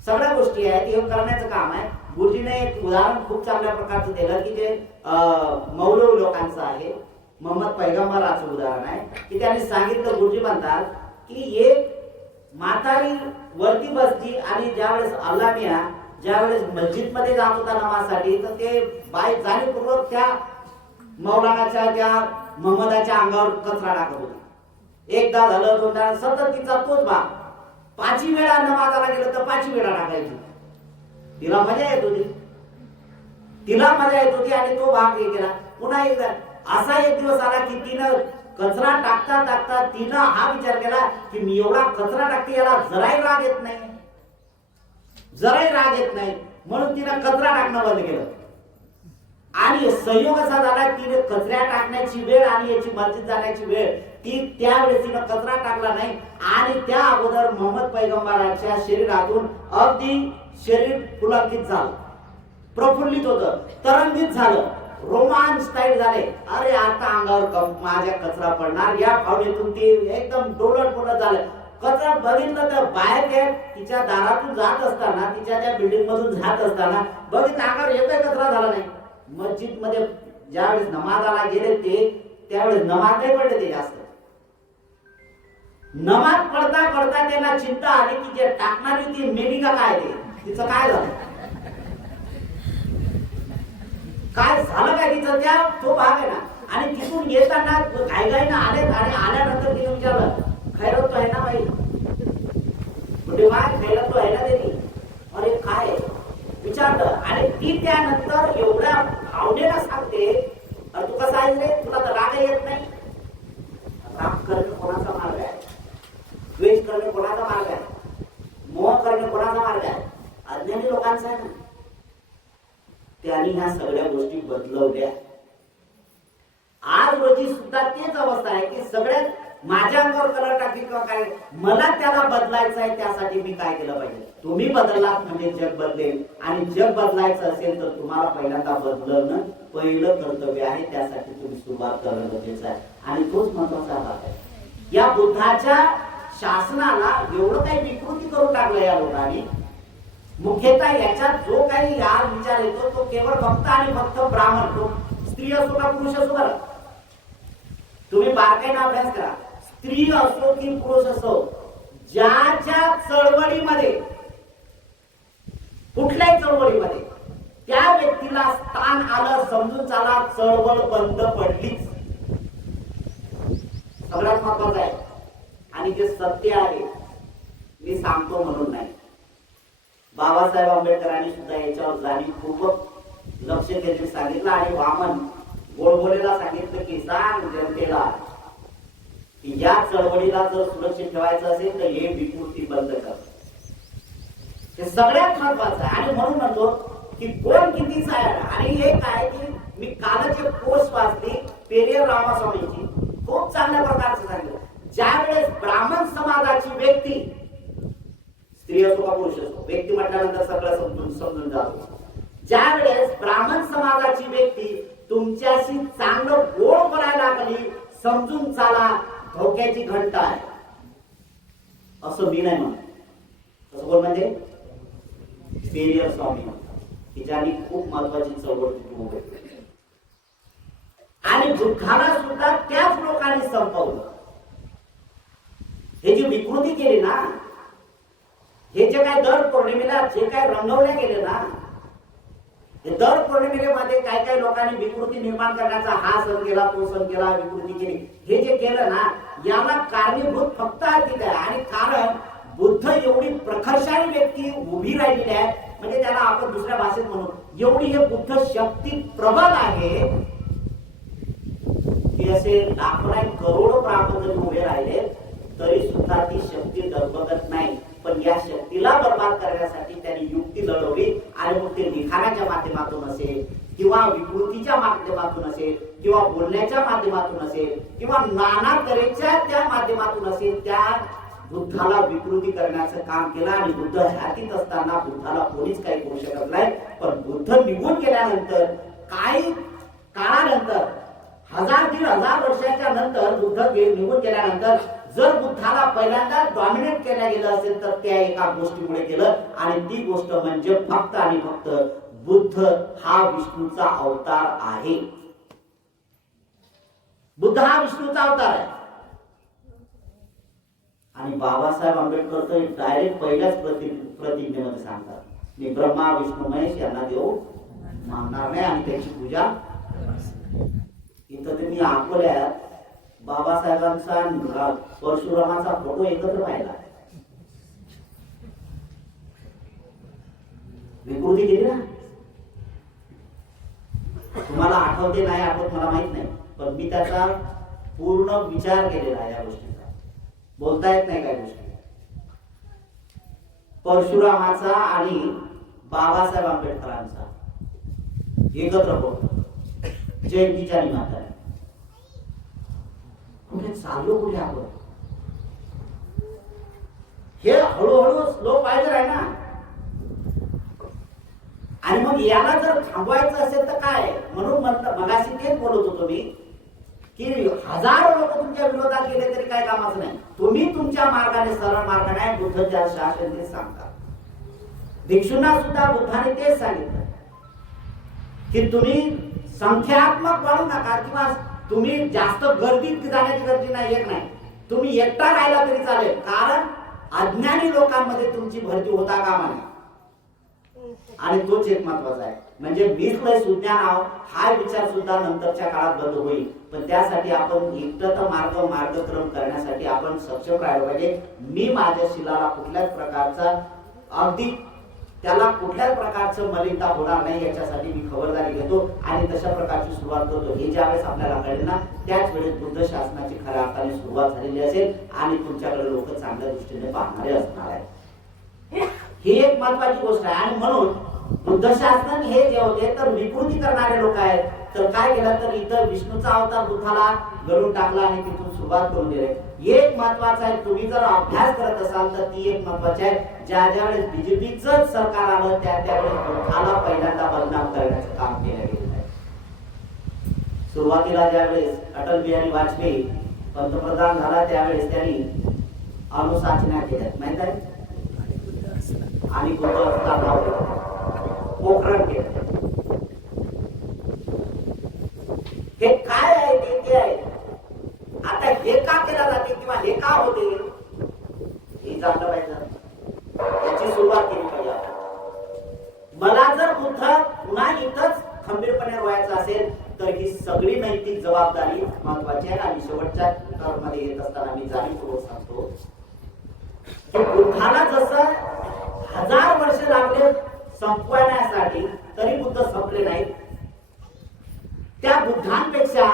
सगळ्या गोष्टी आहेत, हे करण्याचं काम आहे. गुरुजीने एक उदाहरण खूप चांगल्या प्रकारचं दिलं की जे मौलवी लोकांचं आहे, मोहम्मद पैगंबराचं उदाहरण आहे की त्यांनी सांगितलं. गुरुजी म्हणतात की एक म्हातारी वरती बसली आणि ज्यावेळेस अल्लामिया ज्यावेळेस मस्जिद मध्ये जात होता नमाजसाठी, तर ते बाई जाणीवपूर्वक त्या मौलानाच्या त्या मोहम्मदाच्या अंगावर कचरा टाकत होती. एकदा झालं, दोनदा, सतत तिचा तोच भाग. 5 वेळा नमाजाला गेलं तर 5 वेळा टाकायची. तिला मजा येत होती, आणि तो भाग हे केला. पुन्हा एकदा असा एक दिवस आला की तिनं कचरा टाकता टाकता तिनं हा विचार केला की मी एवढा कचरा टाकते, याला जराही राग येत नाही, म्हणून तिनं कचरा टाकणं बंद केलं. आणि संयोग असा झाला, तिने कचरा टाकण्याची वेळ आणि याची मस्जिद जाण्याची वेळ, ती त्यावेळेस तिनं कचरा टाकला नाही. आणि त्या अगोदर मोहम्मद पैगंबराच्या शरीरातून अगदी शरीर पुलकित झालं, प्रफुल्लित होतं, तरंगित झालं, रोमांच टाईट झाले. अरे आता अंगावर माझ्या कचरा पडणार, या भावनेतून ती एकदम डोलत झालं. कचरा बघितलं तर बाहेर तिच्या दारातून जात असताना, तिच्या त्या बिल्डिंग मधून जात असताना बघितलं अंगावर एकही कचरा झाला नाही. मस्जिद मध्ये ज्यावेळेस नमाजाला गेले त्यावेळेस नमाज नाही पडले ते जास्त. नमाज पडता पडता त्यांना चिंता आली की जे टाकणारी ती मेली का काय, तिचं काय झालं, काय झालं काय तिचं, त्या तो भाग आहे ना. आणि तिथून येताना घाईघाईनं आले आणि आल्यानंतर तिने विचारलं, खैरत तो आहे ना बाई, म्हणजे काय खैरत तो आहे ना त्यांनी, अरे काय विचारलं. आणि ती त्यानंतर एवढ्या भावनेला सांगते, अरे तू कसं आहे रे, तुला तर राग येत नाही. राग करणं कोणाचा मार्ग आहे, द्वेष करणे कोणाचा मार्ग आहे, मोह करणे कोणाचा मार्ग आहे, अज्ञानी लोकांचा आहे ना. त्यांनी ह्या सगळ्या गोष्टी बदलवल्या. आज रोजी सुद्धा तेच अवस्था आहे की सगळ्यात माझ्या अंगावर कलर टाकली किंवा काय, मला त्याला बदलायचं आहे, त्यासाठी मी काय केलं पाहिजे. तुम्ही बदललात म्हणजे जग बदलेल, आणि जग बदलायचं असेल तर तुम्हाला पहिल्यांदा बदलणं पहिलं कर्तव्य आहे. त्यासाठी तुम्ही सुरुवात करणं गरजेचं आहे, आणि तोच महत्वाचा भाग आहे. या बुद्धाच्या शासनाला एवढं काही विकृती करून टाकलं या लोकांनी. मुख्यतः याच्यात जो काही या विचार येतो तो केवळ फक्त आणि फक्त ब्राह्मण, तो स्त्री असो का पुरुष असो, बरं तुम्ही बारकाईने अभ्यास करा, स्त्री असो की पुरुष असो, ज्या चळवळीमध्ये, कुठल्याही चळवळीमध्ये त्या व्यक्तीला स्थान आलं, समजून चला चळवळ बंद पडलीच. सगळ्यात महत्वाचं आहे. आणि जे सत्य आहे मी सांगतो म्हणून नाही, बाबासाहेब आंबेडकरांनी सुद्धा याच्यावर जाणीवपूर्वक लक्ष केंद्रित सांगितलं. आणि वामन गोडबोलेला सांगितलं की सांग जनतेला की या चळवळीला जर सुरक्षित ठेवायचं असेल तर हे विकृती बंद कर. हे सगळ्यात महत्वाचं आहे. आणि म्हणून म्हणतो की कोण कितीचा आहे. आणि हे काय की मी कालच एक पोस्ट वाचली पेरियर रामास्वामीची, खूप चांगल्या प्रकारचं सांगितलं. ज्यावेळेस ब्राह्मण समाजाची व्यक्ती, स्त्री असो का पुरुष असो, व्यक्ती म्हटल्यानंतर सगळं समजून जातो. ज्यावेळेस ब्राह्मण समाजाची व्यक्ती तुमच्याशी चांगलं गोड करायला लागली, समजून चाला धोक्याची घंटा आहे, असं मी नाही म्हणत. असं कोण म्हणजे पेरियर स्वामी की ज्यांनी खूप महत्वाची चळवळ सुरू केली. आणि बुद्धाला सुद्धा त्याच लोकांनी संपवलं. हे जी विकृती केली ना, हे जे काय दर पौर्णिमेला जे काय रंगवल्या गेले ना, हे दर पौर्णिमेमध्ये काय लोकांनी विकृती निर्माण करण्याचा हा सण केला, तो सण केला, विकृती केली, हे जे केलं ना, याला कारणीभूत फक्त आर्थिक आहे. आणि कारण बुद्ध एवढी प्रखरशाली व्यक्ती उभी राहिलेली आहे, म्हणजे त्याला आपण दुसऱ्या भाषेत म्हणू, एवढी हे बुद्ध शक्ती प्रबल आहे की असे लाखो नाही करोडो ब्राह्मण जरी उभे राहिले तरी सुद्धा ती शक्ती डगमगत नाही. पण या शक्तीला बर्बाद करण्यासाठी त्यांनी युक्ती लढवली. आणि मग ते लिखाणाच्या माध्यमातून असेल किंवा विकृतीच्या माध्यमातून असेल किंवा बोलण्याच्या माध्यमातून असेल किंवा नाना तऱ्हेच्या त्या माध्यमातून असेल, त्या बुद्धाला विकृती करण्याचं काम केलं. आणि बुद्ध ह्यातीत असताना बुद्धाला कोणीच काही करू शकत नाही. पण बुद्ध निघून गेल्यानंतर काही काळानंतर 1000-1500 वर्षाच्या नंतर बुद्ध निघून गेल्यानंतर जर बुद्धाला पहिल्यांदा डॉमिनेट केलं गेलं असेल तर त्या एका गोष्टीमुळे केलं. आणि ती गोष्ट म्हणजे फक्त आणि फक्त बुद्ध हा विष्णूचा अवतार आहे. बुद्ध हा विष्णूचा अवतार आहे. आणि बाबासाहेब आंबेडकर तर डायरेक्ट पहिल्याच प्रतिज्ञेमध्ये सांगतात, मी ब्रह्मा विष्णू महेश यांना देव मानणार नाही आणि त्याची पूजा. इथं तुम्ही अकोल्यात बाबासाहेबांचा आणि परशुरामाचा फोटो एकत्र पाहिला, विकृती केली ना. तुम्हाला आठवते नाही आठवत मला माहित नाही, पण मी त्याचा पूर्ण विचार केलेला आहे या गोष्टीचा. बोलता येत नाही काय गोष्टी. परशुरामाचा आणि बाबासाहेब आंबेडकरांचा एकत्र फोटो जयंतीच्या निमित्ताने. कुठे चाललो कुठे आपण? हे हळूहळू स्लो पाहिजे आहे ना. आणि मग याला जर थांबवायचं असेल तर काय? म्हणून मगाशी तेच बोलत होतो मी की हजारो लोक तुमच्या विरोधात गेले तरी काय कामाचं नाही. तुम्ही तुमच्या मार्गाने सरळ मार्गाने बुद्ध ज्या शासन ते सांगतात. भिक्षूंना सुद्धा बुद्धाने तेच सांगितलं की तुम्ही संख्यात्मक वाढू नका किंवा तुम्ही जास्त गर्दीत जाण्याची गरज नाही. एक नाही, तुम्ही एकटा राहिला तरी चालेल, कारण अज्ञानी लोकांमध्ये तुमची भरती होता कामा नये. आणि तोच एक महत्वाचा आहे. म्हणजे मीच लय सुज्ञान आहो हा विचार सुद्धा नंतरच्या काळात बंद होईल. पण त्यासाठी आपण एकटं मार्गक्रम करण्यासाठी आपण सक्षम राहिलो पाहिजे. मी माझ्या शिलाला कुठल्याच प्रकारचा अगदी त्याला कुठल्याच प्रकारचं मलिनता होणार नाही याच्यासाठी मी खबरदारी घेतो आणि तशा प्रकारची सुरुवात करतो. हे ज्यावेळेस आपल्याला कळेल ना त्याच वेळेस बुद्ध शासनाची खऱ्या अर्थाने सुरुवात झालेली असेल आणि तुमच्याकडे लोक चांगल्या दृष्टीने पाहणारे असणार आहेत. ही एक महत्वाची गोष्ट आहे. आणि म्हणून बुद्ध शासन हे जे होते तर विकृती करणारे लोक आहेत. तर काय केलं तर इथं विष्णूचा अवतार बुद्धाला गळून टाकला आणि तिथून सुरुवात करून दिली. एक महत्वाचं आहे, तुम्ही जर अभ्यास करत असाल तर ती एक महत्वाची आहे. ज्या ज्यावेळेस बीजेपीचं सरकार आलं त्यावेळेस बुद्धाला पहिल्यांदा बदनाम करण्याचं काम केलं गेलं आहे. सुरुवातीला ज्यावेळेस अटल बिहारी वाजपेयी पंतप्रधान झाला त्यावेळेस त्यांनी अनुशासना केल्या माहित आहे. आणि पोखरण केलं. हे काय आहे ते आहे. आता हे का केला जाते किंवा हे का होते हे जाणलं पाहिजे. याची सुरुवात केली पाहिजे. मला जर बुद्ध पुन्हा इथंच खंबीरपणे व्हायचं असेल तर ही सगळी नैतिक जबाबदारी महत्वाची आहे. आणि शेवटच्या टर्ममध्ये येत असताना मी जाणीवपूर्वक सांगतो की बुद्धाला जसं 1000 वर्ष लागले संपवण्यासाठी तरी बुद्ध संपले नाहीत. त्या बुद्धांपेक्षा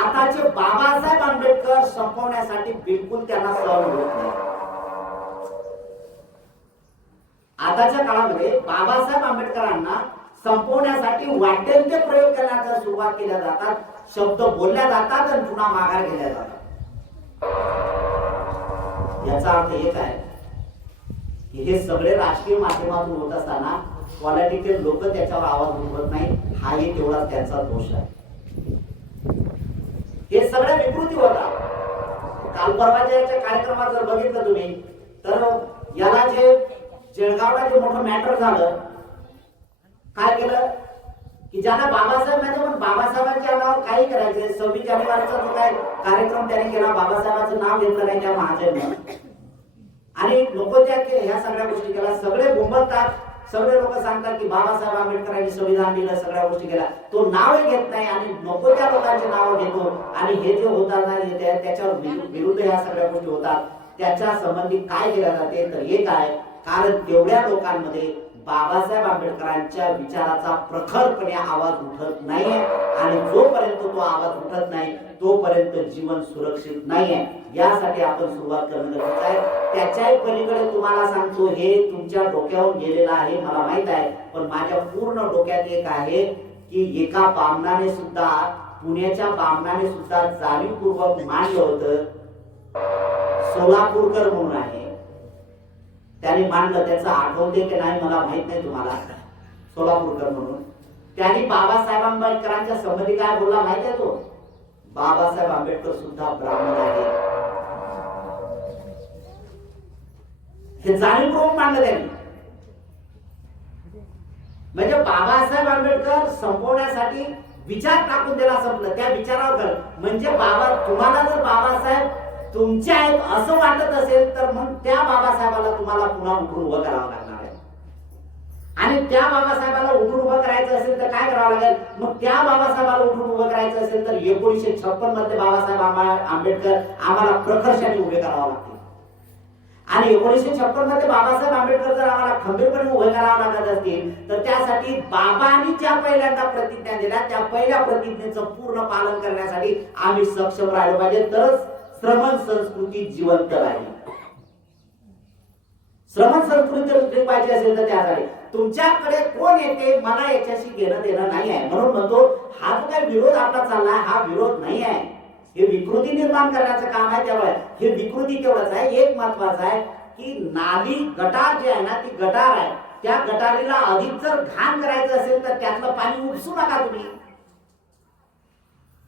आताचे बाबासाहेब आंबेडकर संपवण्यासाठी बिलकुल त्यांना सहन होत नाही. आताच्या काळामध्ये बाबासाहेब आंबेडकरांना संपवण्यासाठी वाटेल ते प्रयोग करण्याचा सुरुवात केल्या जातात. शब्द बोलल्या जातात आणि पुन्हा माघार घेतल्या जातात. याचा अर्थ एक आहे की हे सगळे राजकीय माध्यमातून होत असताना पॉलिटिकल लोक त्याच्यावर आवाज उठवत नाही. हाही तेवढाच त्यांचा दोष आहे. हे सगळ्या विकृती होता. काल परवाच्या कार्यक्रमात जर बघितलं तुम्ही तर याला जे जळगावला जे मोठं मॅटर झालं, काय केलं की ज्यांना बाबासाहेब नाही पण बाबासाहेबांच्या नावावर काही करायचे. 26 जानेवारीचा जो काय कार्यक्रम त्याने केला बाबासाहेबांचं नाव घेतलं नाही त्या महाजननं आणि नको त्या ह्या सगळ्या गोष्टी केल्या. सगळे बोंबलतात. सगळे लोक सांगतात की बाबासाहेब आंबेडकरांनी संविधान दिलं, सगळ्या गोष्टी केल्या. तो नावही घेत नाही आणि नको त्या लोकांचे नाव घेतो. आणि हे जे होतात त्याच्यावर विरुद्ध ह्या सगळ्या गोष्टी होतात. त्याच्या संबंधी काय केलं जाते तर हे काय, कारण तेवढ्या लोकांमध्ये बाबासाहेब आंबेडकरांच्या विचाराचा प्रखरपणे आवाज उठत नाहीये. आणि जोपर्यंत तो आवाज उठत नाही तोपर्यंत जीवन सुरक्षित नाहीये. यासाठी आपण सुरुवात करणं गरजेचं आहे. त्याच्याही पलीकडे तुम्हाला सांगतो, हे तुमच्या डोक्यावरून गेलेलं आहे मला माहित आहे, पण माझ्या पूर्ण डोक्यात एक आहे की एका बामणाने सुद्धा, पुण्याच्या बामणाने सुद्धा जाणीवपूर्वक मांडलं होतं. सोलापूरकर म्हणून आहे, त्याने मांडलं. त्याचं आठवते की नाही मला माहित नाही तुम्हाला. सोलापूरकर म्हणून त्यांनी बाबासाहेब आंबेडकरांच्या संबंधी काय बोलला माहित आहे तो? बाबासाहेब आंबेडकर सुद्धा ब्राह्मण आहे. हे जाणीवपूर्वक मांडलं त्यांनी. म्हणजे बाबासाहेब आंबेडकर संपवण्यासाठी विचार टाकून दिला संपलं. त्या विचारावर म्हणजे तुम्हाला जर बाबासाहेब तुमचे आहेत असं वाटत असेल तर मग त्या बाबासाहेबाला तुम्हाला पुन्हा उठून उभं करावं लागणार आहे. आणि त्या बाबासाहेबाला उठून उभं करायचं असेल तर काय करावं लागेल? मग त्या बाबासाहेबाला उठून उभं करायचं असेल तर 1956 मध्ये बाबासाहेब आंबेडकर आम्हाला प्रखरशाने उभे करावं लागतील. आणि 1956 मध्ये बाबासाहेब आंबेडकर जर आम्हाला खंबीरपणे उभे करावं लागत असतील तर त्यासाठी बाबांनी ज्या पहिल्यांदा प्रतिज्ञा दिल्या त्या पहिल्या प्रतिज्ञेचं पूर्ण पालन करण्यासाठी आम्ही सक्षम राहिलो पाहिजे, तरच श्रमण संस्कृती जिवंत राहील. श्रमण संस्कृती पाहिजे असेल तर त्यासाठी तुमच्याकडे कोण येते मला याच्याशी घेणं देणं नाही आहे. म्हणून म्हणतो हा जो काही विरोध आपला चाललाय हा विरोध नाही आहे, हे विकृती निर्माण करण्याचं काम आहे. त्यामुळे हे विकृती तेवढंच आहे. एक महत्वाचं आहे की नाली गटार जे आहे ना ती गटार आहे, त्या गटारीला अधिक जर घाण करायचं असेल तर त्यातलं पाणी उपसू नका तुम्ही,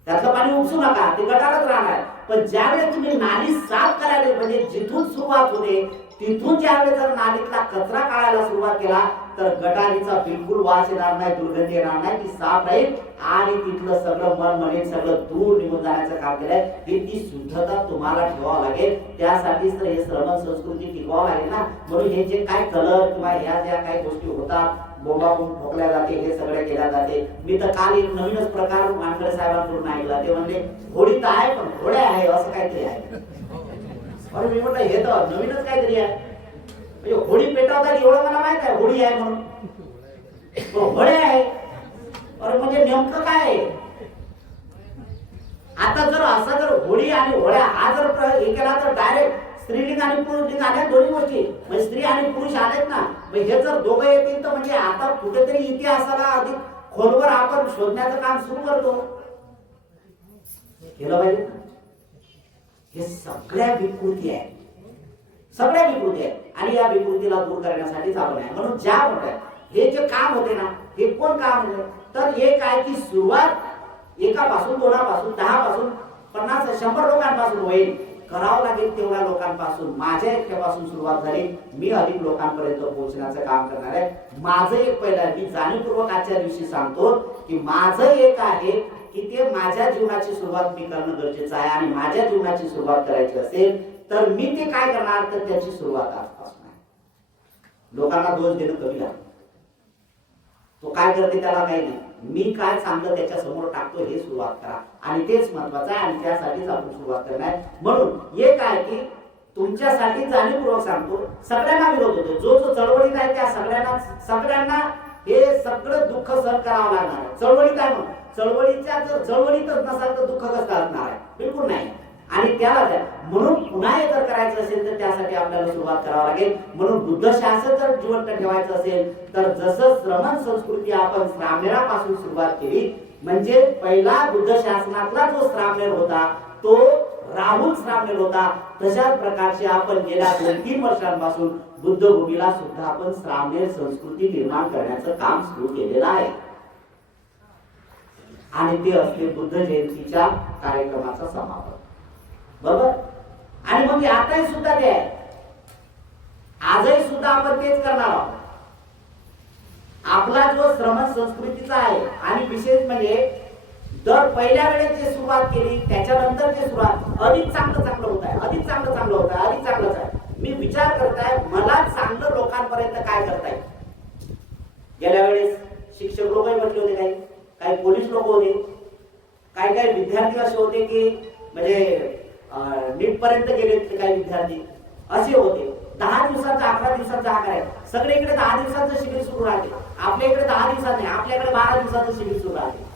त्यातलं पाणी उपसू नका, ते गटारच राहणार. पण ज्यावेळेस तुम्ही नाली साफ करायला म्हणजे जिथून सुरुवात होते तिथून ज्यावेळेस जर नालीतला कचरा काढायला सुरुवात केला तर गटारीचा बिलकुल वास येणार नाही, दुर्गंधी येणार नाही, ती साफ राहील आणि तिथलं सगळं मनमनी सगळं दूर निघून जाण्याचं काम केलंय. ही ती शुद्धता तुम्हाला ठेवावं लागेल. त्यासाठीच तर हे श्रमण संस्कृती टिकवावं लागेल ना. म्हणून हे जे काय कलर किंवा ह्या ज्या काही गोष्टी होतात, बोंबाबोंब ठोकल्या जाते, हे सगळे केल्या जाते. मी तर काल एक नवीनच प्रकार मानकडे साहेबांकडून ऐकला. ते म्हणले होळी तर आहे पण घोड्या आहे असं काहीतरी आहे. अरे मी म्हटलं हे तर नवीनच काहीतरी आहे. म्हणजे होळी पेटवतात एवढं मला माहित आहे, होळी आहे म्हणून घोडे आहे. अरे म्हणजे नेमकं काय आहे? आता जर असं जर होळी आणि होळ्या हा जर हे केला तर डायरेक्ट स्त्रीलिंग आणि पुरुषलिंग आल्या दोन्ही गोष्टी, म्हणजे स्त्री आणि पुरुष आलेत ना. हे जर दोघं येतील तर म्हणजे आता कुठेतरी इतिहासाला अधिक खोलवर आपण शोधण्याचं काम सुरू करतो. केलं पाहिजे. हे सगळ्या विकृती आहेत, सगळ्या विकृती आहेत आणि या विकृतीला दूर करण्यासाठीच आपण आहे. म्हणून ज्या मोठ्या हे जे काम होते ना हे कोण काम होते तर एक आहे की सुरुवात एकापासून, दोनापासून, 10 पासून, 50, 100 लोकांपासून होईल. करावं लागेल तेवढ्या लोकांपासून. माझ्या एकट्यापासून सुरुवात झाली, मी अधिक लोकांपर्यंत पोहोचण्याचं काम करणार आहे. माझं एक पहिलं मी जाणीवपूर्वक आजच्या दिवशी सांगतो की माझं एक आहे की ते माझ्या जीवनाची सुरुवात मी करणं गरजेचं आहे. आणि माझ्या जीवनाची सुरुवात करायची असेल तर मी ते काय करणार तर त्याची सुरुवात आजपासून आहे. लोकांना दोष देणं कमी लागतं. तो काय करते त्याला काही नाही, मी काय चांगलं त्याच्या समोर टाकतो हे सुरुवात करा. आणि तेच महत्वाचं आहे आणि त्यासाठीच आपण सुरुवात करणार. म्हणून एक आहे की तुमच्यासाठी जाणीवपूर्वक सांगतो, सगळ्यांना विरोध होतो. जो जो चळवळीत आहे त्या सगळ्यांना हे सगळं दुःख सहन करावं लागणार आहे. चळवळीत आहे म्हणून चळवळीच्या जर चळवळीतच नसाल तर दुःख कसं असणार आहे? बिलकुल नाही. आणि त्याला म्हणून पुन्हा हे जर करायचं असेल तर त्यासाठी आपल्याला सुरुवात करावी लागेल. म्हणून बुद्ध शासन जर जिवंत ठेवायचं असेल तर जसं श्रमण संस्कृती आपण श्रामणेरापासून सुरुवात केली, म्हणजे पहिला बुद्ध शासनातला जो श्रामणेर होता तो राहुल श्रामणेर होता, तशाच प्रकारचे आपण गेल्या 2-3 वर्षांपासून बुद्धभूमीला सुद्धा आपण श्रामणेर संस्कृती निर्माण करण्याचं काम सुरू केलेलं आहे. आणि ते असते बुद्ध जयंतीच्या कार्यक्रमाचा समारोप, बरोबर. आणि मग आताही सुद्धा ते आहे, आजही सुद्धा आपण तेच करणार आहोत. आपला जो श्रमण संस्कृतीचा आहे आणि विशेष म्हणजे दर पहिल्या वेळेस जे सुरुवात केली त्याच्यानंतर जे सुरुवात अधिक चांगलं होत आहे, अधिक चांगलं होत आहे, अधिक चांगलंच आहे. मी विचार करताय मला चांगलं लोकांपर्यंत काय करता येईल. गेल्या वेळेस शिक्षक लोकही म्हटले होते, काही पोलीस लोक होते, काही विद्यार्थी असे होते की म्हणजे नीट पर्यंत गेले काही विद्यार्थी असे होते. 10 दिवसाचा 11 दिवसाचा आकार आहे. सगळे इकडे 10 दिवसाचं शिबिर सुरू राहते, आपल्या इकडे 10 दिवसात नाही, आपल्याकडे 12 दिवसाचं शिबिर सुरू राहते.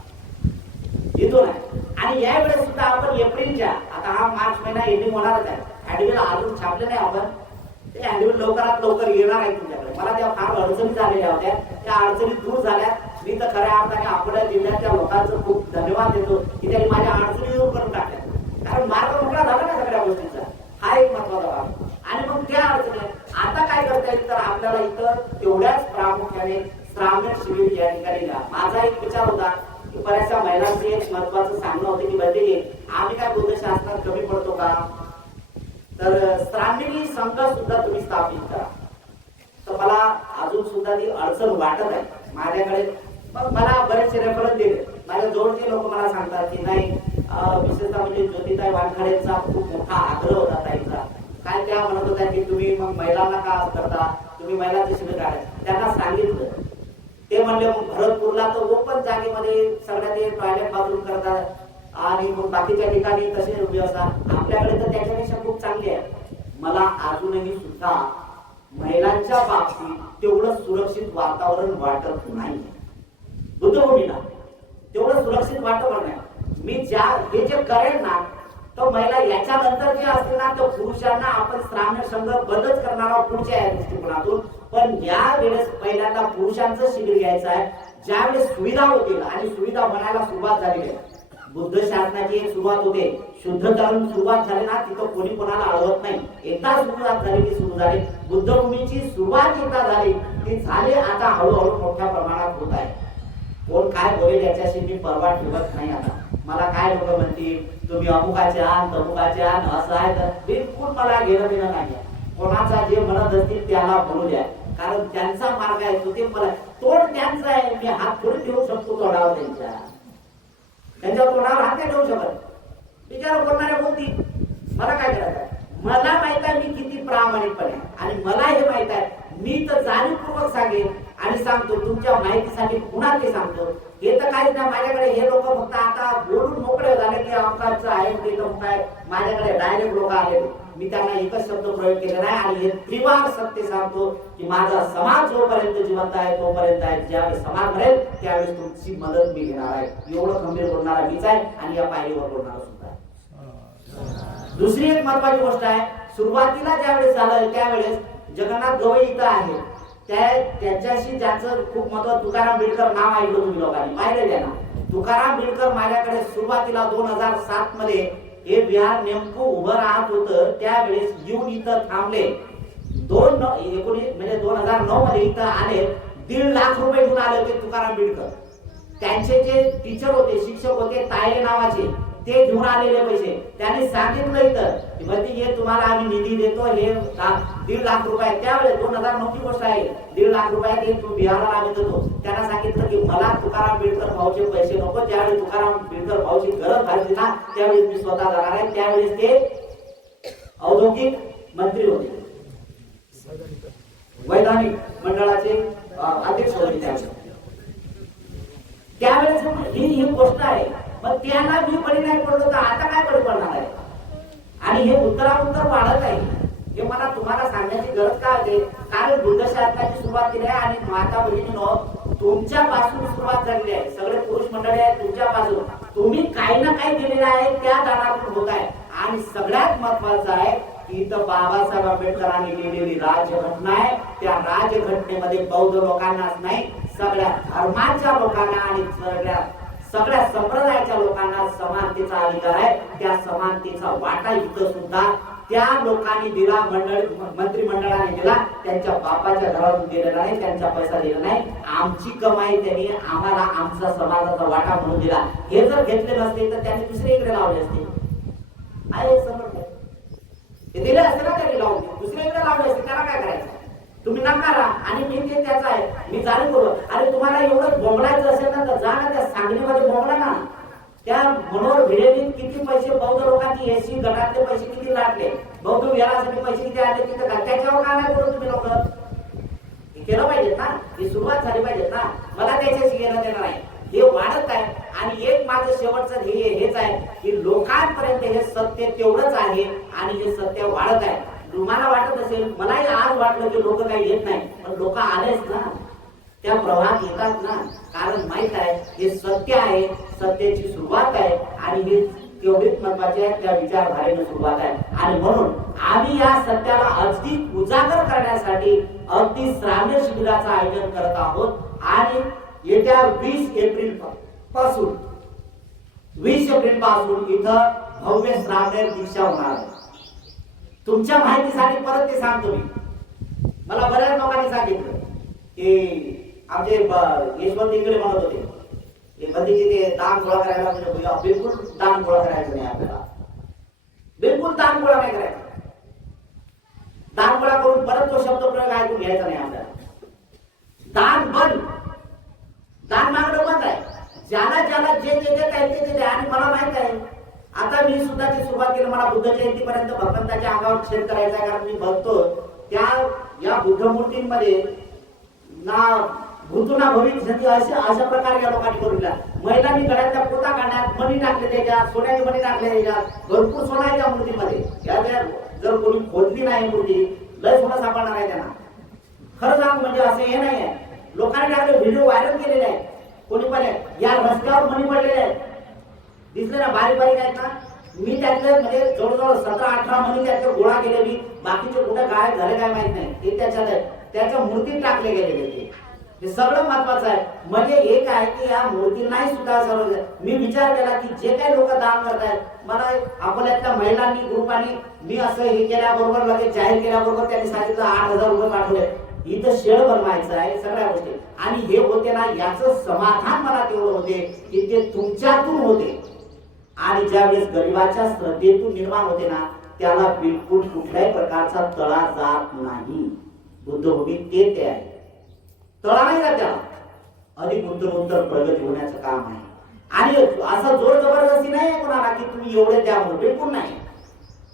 येतो नाही. आणि या वेळेस सुद्धा आपण एप्रिलच्या, आता हा मार्च महिना एंडिंग होणारच आहे, हँडबिल अजून छापले नाही आपण, ते हँडबिल लवकरात लवकर येणार आहे तुमच्याकडे. मला त्या फार अडचणी झालेल्या होत्या, त्या अडचणी दूर झाल्या. मी तर खऱ्या अर्थाने आपल्या जिल्ह्यातल्या लोकांचं खूप धन्यवाद देतो की त्यांनी माझ्या अडचणी दूर करून टाकल्या. कारण मार्ग मोकळा झाला ना सगळ्या गोष्टींचा, हा एक महत्वाचा भाग. आणि मग त्या अडचणी आता काय करता येईल तर आपल्याला इथं तेवढ्याच प्रामुख्याने श्रावण शिबिर या ठिकाणी घ्या. माझा एक विचार होता की बऱ्याचशा महिलांचे एक महत्वाचं सांगणं होतं की बंदी आम्ही काय बुद्ध शासनात कमी पडतो का, तर श्रावणी संघ सुद्धा तुम्ही स्थापित करा. तर मला अजून सुद्धा ती अडचण वाटत आहे माझ्याकडे. मग मला बरेचसे रेफरन्स दिले, माझ्या जवळचे लोक मला सांगतात की नाही विशेषतः म्हणजे ज्योतिताई वानखडेंचा खूप मोठा आग्रह होता ताईंचा. काय त्या म्हणत होत्या की तुम्ही मग महिलांना का करता, तुम्ही महिलांचे शिबिर काढायचं. त्यांना सांगितलं, ते म्हणले मग भरतपूरला तर ओपन जागेमध्ये सगळ्या ते टॉयलेट बाथरूम करतात आणि मग बाकीच्या ठिकाणी तसे व्यवस्था. आपल्याकडे तर त्याच्यापेक्षा खूप चांगली आहे. मला अजूनही सुद्धा महिलांच्या बाबतीत तेवढं सुरक्षित वातावरण वाटत नाही. बुद्धभूमीला तेवढं सुरक्षित वाटत नाही. मी हे जे करेन ना, तर महिला याच्यानंतर जे असते ना, तर पुरुषांना आपण श्राम्य संघ बंदच करणार आहोत पुढच्या या दृष्टिकोनातून. पण या वेळेस पहिल्यांदा पुरुषांचं शिबिर घ्यायचं आहे. ज्यावेळेस सुविधा होतील आणि सुविधा बनायला सुरुवात झालेली आहे. बुद्ध शासनाची एक सुरुवात होते, शुद्धकरण सुरुवात झाली ना, तिथं कोणी कोणाला अडवत नाही. एकदा सुरुवात झाली की सुरू झाली. बुद्धभूमीची सुरुवात एकदा झाली ती झाली. आता हळूहळू मोठ्या प्रमाणात होत आहे. कोण काय बोलेल याच्याशी मी परवा ठेवत नाही. आता मला काय लोक म्हणतील तुम्ही अमुकाचे आण तमुकाचे आण असं आहे, तर बिलकुल मला घेणं देणं नाही. कोणाचा जे म्हणत असतील त्याला बोलू द्या, कारण त्यांचा मार्ग आहे तो. ते मला तोड त्यांचा आहे. मी हात थोडी ठेवू शकतो तोडावर त्यांच्या तोंडावर हात नाही ठेवू शकत. विचार करणारे बोलतील, मला काय करायचं. मला माहित आहे मी किती प्रामाणिकपणे, आणि मला हे माहित आहे मी तर जाणीवपूर्वक सांगेन आणि सांगतो तुमच्या माहितीसाठी पुन्हा ते सांगतो. हे तर काहीच नाही माझ्याकडे. हे लोक फक्त आता बोलून मोकळे झाले की आमचं आहे ते काय. माझ्याकडे डायरेक्ट लोक आले, मी त्यांना एकच शब्द प्रयोग केला नाही आणि हे त्रिवार सत्य सांगतो की माझा समाज जोपर्यंत जिवंत आहे तोपर्यंत आहे. ज्यावेळेस समाज मरेल त्यावेळेस तुमची मदत मी घेणार आहे. एवढं खंबीर बोलणारा मीच आहे आणि या पायरीवर बोलणारा सुद्धा आहे. दुसरी एक महत्वाची गोष्ट आहे, सुरुवातीला ज्यावेळेस झालं त्यावेळेस जगन्नाथ गवई इथं आहे, त्याच्याशी ज्याचं खूप महत्व, तुकाराम बिडकर नाव ऐकलं तुम्ही लोकांनी, पाहिलेलं आहे ना. तुकाराम बिडकर माझ्याकडे सुरुवातीला 2007 मध्ये हे विहार नेमकं उभं राहत होतं. त्यावेळेस येऊन इथं थांबले. 2009 मध्ये इथं आले. 1.5 लाख रुपये घेऊन आले होते तुकाराम बिडकर. त्यांचे जे टीचर होते, शिक्षक होते तायडे नावाचे, ते घेऊन आलेले पैसे. त्यांनी सांगितलं इथं की म्हणजे हे तुम्हाला आम्ही निधी देतो, हे 1.5 लाख रुपये. त्यावेळेस 2009 ची गोष्ट आहे. 1.5 लाख रुपये ते बिहारला आम्ही देतो. त्यांना सांगितलं की मला तुकाराम बिडकर भाऊचे पैसे नको. ज्यावेळी तुकाराम बिडकर भाऊची गरज भासली ना, त्यावेळेस मी स्वतः जाणार आहे. त्यावेळेस ते औद्योगिक मंत्री होते, वैधानिक मंडळाचे अध्यक्ष होते. त्यावेळेस ही गोष्ट आहे. मग त्यांना मी बळी नाही पडलो तर आता काय बळी पडणार आहे. आणि हे उत्तराउत्तर वाढत आहे. हे मला तुम्हाला सांगण्याची गरज काय होते, कारण बुद्ध शासनाची सुरुवात केली आहे आणि माता भगिनीनो तुमच्यापासून सुरुवात झालेली आहे. सगळे पुरुष मंडळी आहेत तुमच्यापासून. तुम्ही काही ना काही दिलेलं आहे, त्या दानातून होत आहे. आणि सगळ्यात महत्वाचं आहे की इथं बाबासाहेब आंबेडकरांनी लिहिलेली राज्यघटना आहे. त्या राज्यघटनेमध्ये बौद्ध लोकांनाच नाही, सगळ्या धर्माच्या लोकांना आणि सगळ्या संप्रदायाच्या लोकांना समानतेचा अधिकार आहे. त्या समानतेचा वाटा इथं सुद्धा त्या लोकांनी दिला, मंत्रिमंडळाने दिला. त्यांच्या बापाच्या घरातून दिलेला नाही, त्यांचा पैसा दिला नाही. आमची कमाई त्यांनी आम्हाला आमचा समाजाचा वाटा म्हणून दिला. हे जर घेतले नसते तर त्यांनी दुसरीकडे लावले असते. आहे समजलं, हे दिले असते ना त्यांनी लावून, दुसरीकडे लावले असते. त्याला काय करायचं. तुम्ही नकारा आणि मी ते त्याचा आहे, मी जाणून करू. अरे तुम्हाला एवढं बोंबलायचं असेल ना तर जा ना त्या सांगलीमध्ये बोंबला ना. त्या मनोहर भिडेंनी किती पैसे बौद्ध लोकांची एसी गटातले पैसे किती लाटले, बौद्ध विहारासाठी पैसे किती आले तिथे, त्याच्यावर काय नाही बोलत तुम्ही लोक. हे केलं पाहिजेत ना, ही सुरुवात झाली पाहिजेत ना. मला त्याच्याशी घेणं देणार नाही. हे वाढत आहे. आणि एक माझं शेवटचं हेच आहे की लोकांपर्यंत हे सत्य तेवढंच आहे आणि हे सत्य वाढत आहे. तुम्हाला वाटत असेल, मलाही आज वाटलं की लोक काही येत नाही, पण लोक आलेच ना, त्या प्रवाहात येतात ना. कारण माहित आहे हे सत्य आहे, सत्याची सुरुवात आहे आणि हे तेवढीच महत्वाचे आहे. त्या विचारधारेने सुरुवात आहे. आणि म्हणून आम्ही या सत्याला अधिक उजागर करण्यासाठी अगदी श्राव्य शिबिराचं आयोजन करत आहोत. आणि येत्या 20 एप्रिल पासून इथं भव्य श्राव्य दीक्षा होणार आहे. तुमच्या माहितीसाठी परत ते सांगतो मी. मला बऱ्याच लोकांनी सांगितलं की आमचे यशवंत इकडे म्हणत होते की बंदीचे ते दान गोळा करायला, म्हणजे बिलकुल दान गोळा करायचं नाही आपल्याला. बिलकुल दान गोळा नाही करायचा. दान गोळा करून परत तो शब्द प्रयोग ऐकून घ्यायचा नाही आपल्याला. दान बंद, दान मागणं बंद आहे. ज्याला ज्याला जे देत आहे ते देते. आणि मला माहित आहे मी सुद्धा ती सुरुवात केली. मला बुद्ध जयंतीपर्यंत भगवंताच्या अंगावर छेद करायचा आहे, कारण मी बघतो त्या या बुद्धमूर्तींमध्ये ना भूतो ना भविष्य अशा प्रकारे या लोकांनी करून दिला. महिलांनी गळ्यातल्या पोता काढण्यात मणी टाकले, त्याच्यात सोन्याचे मणी टाकले, त्याच्यात भरपूर सोना आहे त्या मूर्तीमध्ये. जर कोणी खोदली नाही मूर्ती लय सोनं सापडणार आहे त्यांना. खरं सांग म्हणजे असं हे नाही आहे. लोकांनी टाकले, व्हिडिओ व्हायरल केलेले आहे. कोणी पण या रस्त्यावर मणी पडलेले आहेत, दिसले ना, बारीक बारीक आहेत ना. मी त्यातले म्हणजे जवळजवळ 17-18 मणी त्याचे गोळा केले. मी बाकीचे कुठे काय झाले काय माहित नाही, ते त्याच्या मूर्तीत टाकले गेलेले. हे सगळं महत्वाचं आहे. म्हणजे एक आहे की या मूर्तींनाही सुद्धा सर्व मी विचार केला की जे काही लोक दान करतायत, मला अकोल्यातल्या महिलांनी ग्रुपाने मी असं हे केल्याबरोबर लगेच जाहीर केल्याबरोबर त्यांनी सांगितलं 8,000 रुपये पाठवले. इथं शेड बनवायचं आहे सगळ्या गोष्टी, आणि हे होते ना याचं समाधान मला तेवढं होते की ते तुमच्यातून होते. आणि ज्यावेळेस गरिबाच्या श्रद्धेतून निर्माण होते ना, त्याला बिलकुल कुठल्याही प्रकारचा तळा जात नाही. बुद्धभूमी ते आहे, तळा नाही का त्याला. अधिक गुंतवणूक प्रगती होण्याचं काम आहे. आणि असं जोर जबरदस्ती नाही आहे कोणाला की तुम्ही एवढे द्या म्हणून, बिलकुल नाही.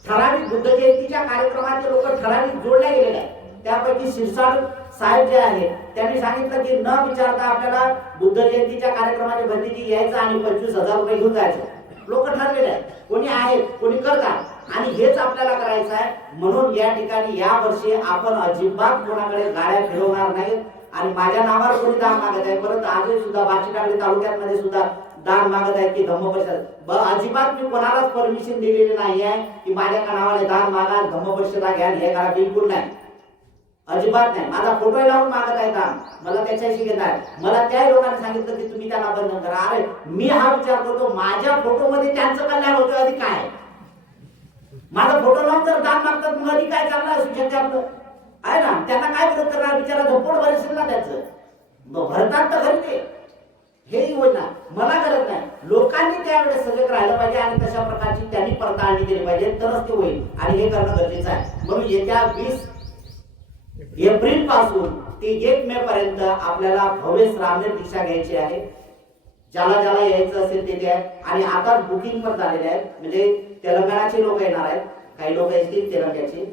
ठराविक बुद्ध जयंतीच्या कार्यक्रमाचे लोक ठराविक जोडले गेलेले आहेत. त्यापैकी शिरसाट साहेब जे आहेत त्यांनी सांगितलं की न विचारता आपल्याला बुद्ध जयंतीच्या कार्यक्रमाच्या बंदीची यायचं आणि 25,000 रुपये घेऊन जायचं. लोक ठरलेले आहेत, कोणी आहेत कोणी करतात, आणि हेच आपल्याला करायचं आहे. म्हणून या ठिकाणी या वर्षी आपण अजिबात कोणाकडे गाड्या फिरवणार नाहीत. आणि माझ्या नावावर कोणी दान मागत आहे, परत आजही सुद्धा बाचीटाकळी तालुक्यामध्ये सुद्धा दान मागत आहे की धम्मपरिषद, अजिबात मी कोणालाच परमिशन दिलेली नाही आहे की माझ्या नावाने दान मागा, धम्मपरिषदा घ्या, हे करा, बिलकुल नाही, अजिबात नाही. माझा फोटो लावून मागत आहे दान, मला त्याच्याशी घेत आहे. मला त्या लोकांनी सांगितलं की तुम्ही त्यांना बंधन करा. अरे मी हा विचार करतो, माझ्या फोटो मध्ये त्यांचं कल्याण होतं, अधिक काय. माझा फोटो लावून जर दान मागतात मग अधिक काय चालणार असू शकते आपलं, आहे ना. त्यांना काय विरोध करणार, बिचारा झोपड भरेल ना त्याचं, भरतात तर घरी ते. हे योजना मला गरज नाही. लोकांनी त्यावेळेस सजग राहिलं पाहिजे आणि तशा प्रकारची त्यांनी पडताळणी केली पाहिजे, तरच ते होईल. आणि हे करणं गरजेचं आहे. म्हणून येत्या 20 एप्रिल पासून ते 1 मे पर्यंत आपल्याला भव्य श्रामणेर दीक्षा घ्यायची आहे. ज्याला ज्याला यायचं असेल ते द्या. आणि आता बुकिंग पण झालेले आहे, म्हणजे तेलंगणाचे लोक येणार आहेत, काही लोक येतील तेलंगणाचे,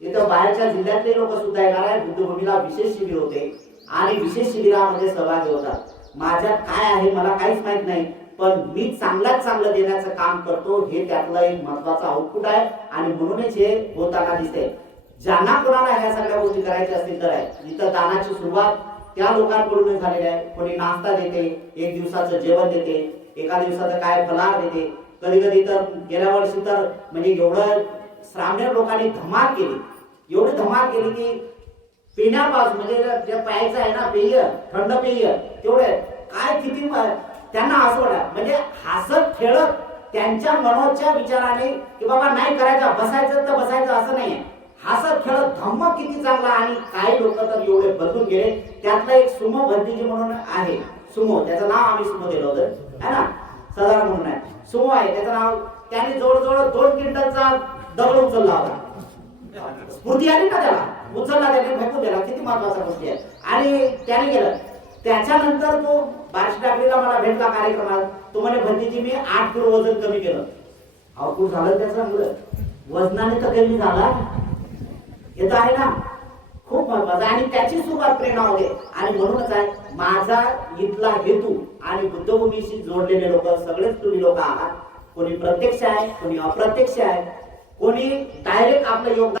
इथं बाहेरच्या जिल्ह्यातले लोक सुद्धा येणार आहेत. बुद्धभूमीला विशेष शिबिर होते आणि विशेष शिबिरामध्ये सहभागी होतात. माझ्यात काय आहे मला काहीच माहित नाही, पण मी चांगल्यात चांगलं देण्याचं काम करतो, हे त्यातलं एक महत्वाचं आउटपुट आहे. आणि म्हणूनच हे होताना दिसते. ज्यांना कोणाला ह्या सगळ्या गोष्टी करायच्या असतील तर आहे, इथं दानाची सुरुवात त्या लोकांकडून झालेली आहे. कोणी नाश्ता देते, 1 दिवसाचं जेवण देते, एका दिवसाचं काय फलाहार देते. कधी कधी तर गेल्या वर्षी तर म्हणजे एवढं श्रामणेर लोकांनी धमाल केली, एवढी धमाल केली की पिण्यापासून म्हणजे जे प्यायचं आहे ना पेय, थंड पेय, तेवढे काय किती त्यांना असं वाटत, म्हणजे हसत खेळत त्यांच्या मनोच्या विचाराने की बाबा नाही करायचं, बसायचं तर बसायचं असं नाहीये. हसत खेळत धम्म किती चांगला. आणि काही लोक तर एवढे बदलून गेले. त्यातला एक सुमो भंतीजी म्हणून आहे, सुमो, त्याचं नाव आम्ही सुमो दिलं होतं, है ना, सदार म्हणून आहे, सुमो आहे त्याचं नाव. त्याने जवळजवळ 2 क्विंटलचा दगड उचलला होता. स्फूर्ती आली ना त्याला, उचलला, त्याने फेकून दिला, किती महत्वाचा गोष्टी आहे. आणि त्याने गेलं. त्याच्यानंतर तो बार्शी टाकलीला मला भेटला कार्यक्रमात. तो म्हणे भंतीजी मी 8 किलो वजन कमी केलं. अवकुळ झालं त्याचं मुलं, वजनाने तर कमी झाला, येत आहे ना, खूप महत्वाचं. आणि त्याची सुरुवात प्रेरणा होते. आणि म्हणूनच आहे माझा इथला हेतू आणि बुद्धभूमीशी जोडलेले लोक सगळेच तुम्ही लोक आहात. कोणी प्रत्यक्ष आहे, कोणी अप्रत्यक्ष आहे, कोणी डायरेक्ट आपलं योगदान